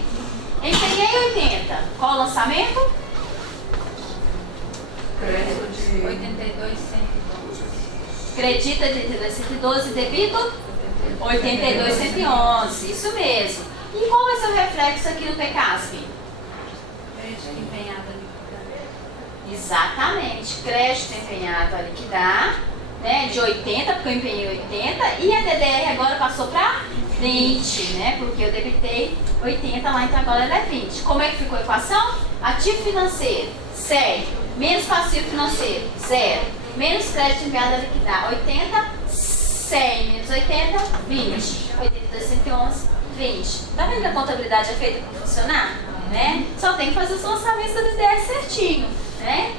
Empenhei 80. Qual o lançamento? Crédito de 82.112. Credita 82.112, débito 82.111. Isso mesmo. E qual vai ser o reflexo aqui no PECASP? Crédito empenhado a liquidar. Exatamente. Crédito empenhado a liquidar, né? De 80, porque eu empenhei 80. E a DDR agora passou para 20, né? Porque eu debitei 80 lá, então agora ela é 20. Como é que ficou a equação? Ativo financeiro, 100. Menos passivo financeiro, 0. Menos crédito empenhado a liquidar, 80. 100 menos 80, 20. 82.111, 20. Tá vendo que a contabilidade é feita para funcionar? Né? Só tem que fazer os lançamentos da DDR certinho, né?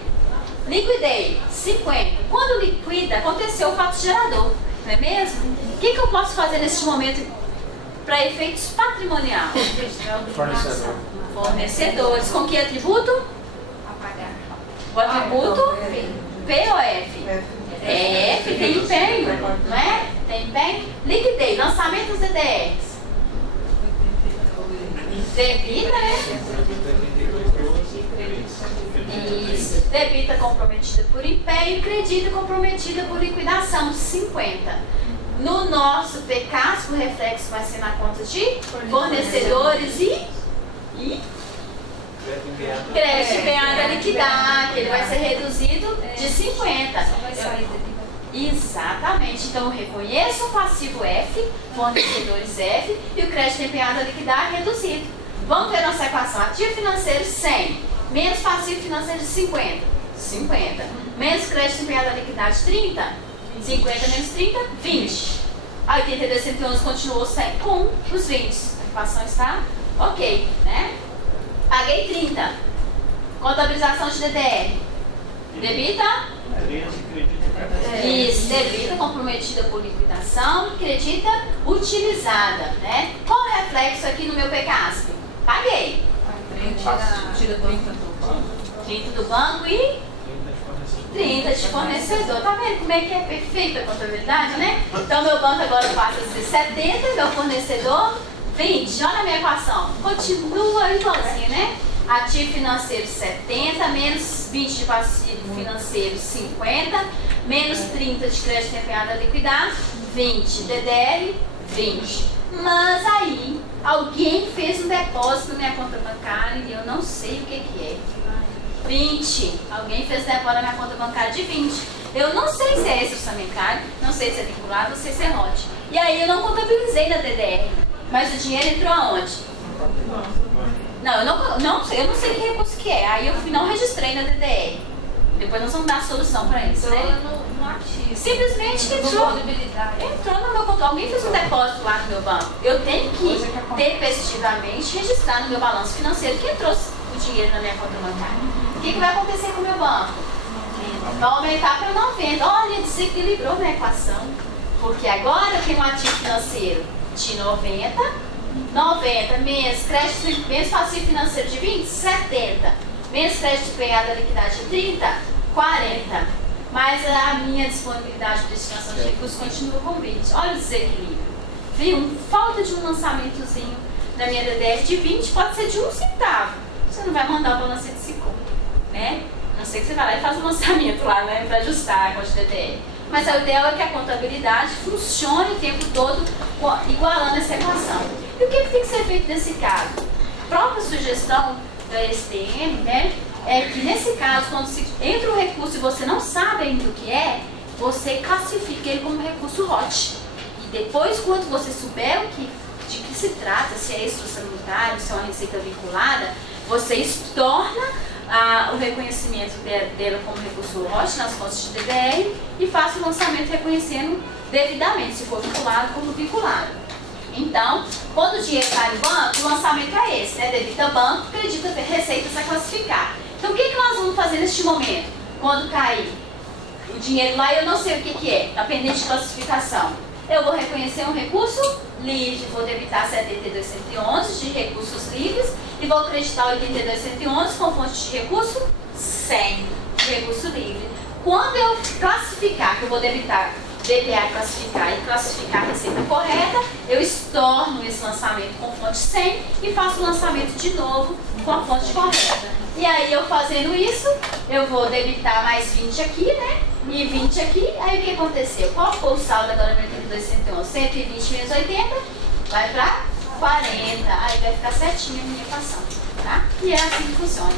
Liquidei 50. Quando liquida, aconteceu o fato gerador, não é mesmo? O que eu posso fazer neste momento para efeitos patrimoniais? Fornecedor. Fornecedores. Com que atributo? Apagar. O atributo P ou F? F, tem empenho, não é? Tem empenho. Liquidei, lançamento dos DDRs. Debita, né? Isso. Debita comprometida por empenho, credita comprometida por liquidação, 50. No nosso PECASP, o reflexo vai ser na conta de fornecedores e crédito empenhado a liquidar, que ele vai ser reduzido de 50. Vai sair dali. Exatamente. Então eu reconheço o passivo F, fornecedores F, e o crédito empenhado a liquidar reduzido. Vamos ver nossa equação. Ativo financeiro 100, menos passivo financeiro de 50. 50. Menos crédito empenhado a liquidar de 30. 50 menos 30, 20. A 82.111 continuou 100 com os 20. A equação está ok, né? Paguei 30. Contabilização de DDR. Debita? 13, credita. Isso, debita comprometida por liquidação e credita utilizada, né? Qual o reflexo aqui no meu PECASP? Paguei. Tira 30 do banco. 30 do banco e 30 de fornecedor. Tá vendo como é que é perfeita a contabilidade, né? Então meu banco agora passa a ser 70, meu fornecedor 20. Olha a minha equação. Continua igualzinho, né? Ativo financeiro 70, menos 20 de passivo financeiro 50, menos 30 de crédito empenhado a liquidar, 20. DDR, 20. Mas aí, alguém fez um depósito na minha conta bancária e eu não sei o que é. 20. Alguém fez depósito na minha conta bancária de 20. Eu não sei se é extra-orçamentário, não sei se é vinculado, não sei se é lote. E aí eu não contabilizei na DDR. Mas o dinheiro entrou aonde? Não, eu não sei que recurso que é. Aí eu não registrei na DDR. Depois nós vamos dar a solução para isso, né? No ativo. Simplesmente entrou no meu controle. Alguém fez um depósito lá no meu banco. Eu tenho que tempestivamente registrar no meu balanço financeiro que entrou o dinheiro na minha conta bancária. O que vai acontecer com o meu banco? Vai aumentar para 90. Olha, desequilibrou minha equação. Porque agora eu tenho um ativo financeiro de 90 menos crédito, menos passivo financeiro de 20, 70. Menos crédito empenhado da liquidez de 30, 40. Mas a minha disponibilidade de destinação de recursos continua com 20. Olha o desequilíbrio. Viu? Falta de um lançamentozinho na minha DDR de 20 pode ser de 1 centavo. Você não vai mandar o balancete de 5, né? A não ser que você vai lá e faz um lançamento lá, né? Para ajustar a conta de DDR. Mas o ideal é que a contabilidade funcione o tempo todo igualando essa equação. E o que tem que ser feito nesse caso? A própria sugestão da STM, né, é que nesse caso, quando entra um recurso e você não sabe ainda o que é, você classifica ele como recurso ROT. E depois, quando você souber de que se trata, se é extraorçamentário, se é uma receita vinculada, você estorna o reconhecimento dela como recurso ROT nas contas de DDR e faça o lançamento reconhecendo devidamente, se for vinculado como vinculado. Então, quando o dinheiro cai no banco, o lançamento é esse, né? Debita banco, acredita ter receitas a classificar. Então, o que nós vamos fazer neste momento? Quando cair o dinheiro lá, eu não sei o que é, está pendente de classificação. Eu vou reconhecer um recurso livre, vou debitar 72.111 de recursos livres e vou acreditar 82.111 com fonte de recurso 100 de recurso livre. Quando eu classificar, que eu vou debitar DPA classificar e classificar a receita correta, eu estorno esse lançamento com fonte 100 e faço o lançamento de novo com a fonte correta. E aí eu fazendo isso, eu vou debitar mais 20 aqui, né? E 20 aqui, aí o que aconteceu? Qual foi o saldo agora no 82.111? 120 menos 80, vai para 40. Aí vai ficar certinho a minha equação, tá? E é assim que funciona.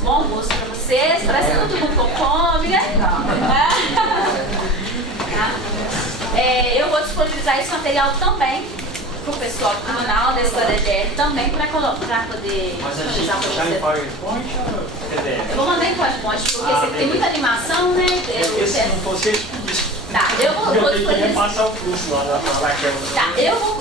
Bom almoço para vocês, parece que todo mundo com fome, né? Eu vou disponibilizar esse material também para o pessoal comunal da História DR também para poder disponibilizar para Já em vocês. PowerPoint ou PDF? Eu vou mandar em PowerPoint porque você tem muita animação, né? Porque se não fosse isso, Tá, eu vou eu tenho que disponibilizar. repassar o curso lá na Raquel. Tá, eu vou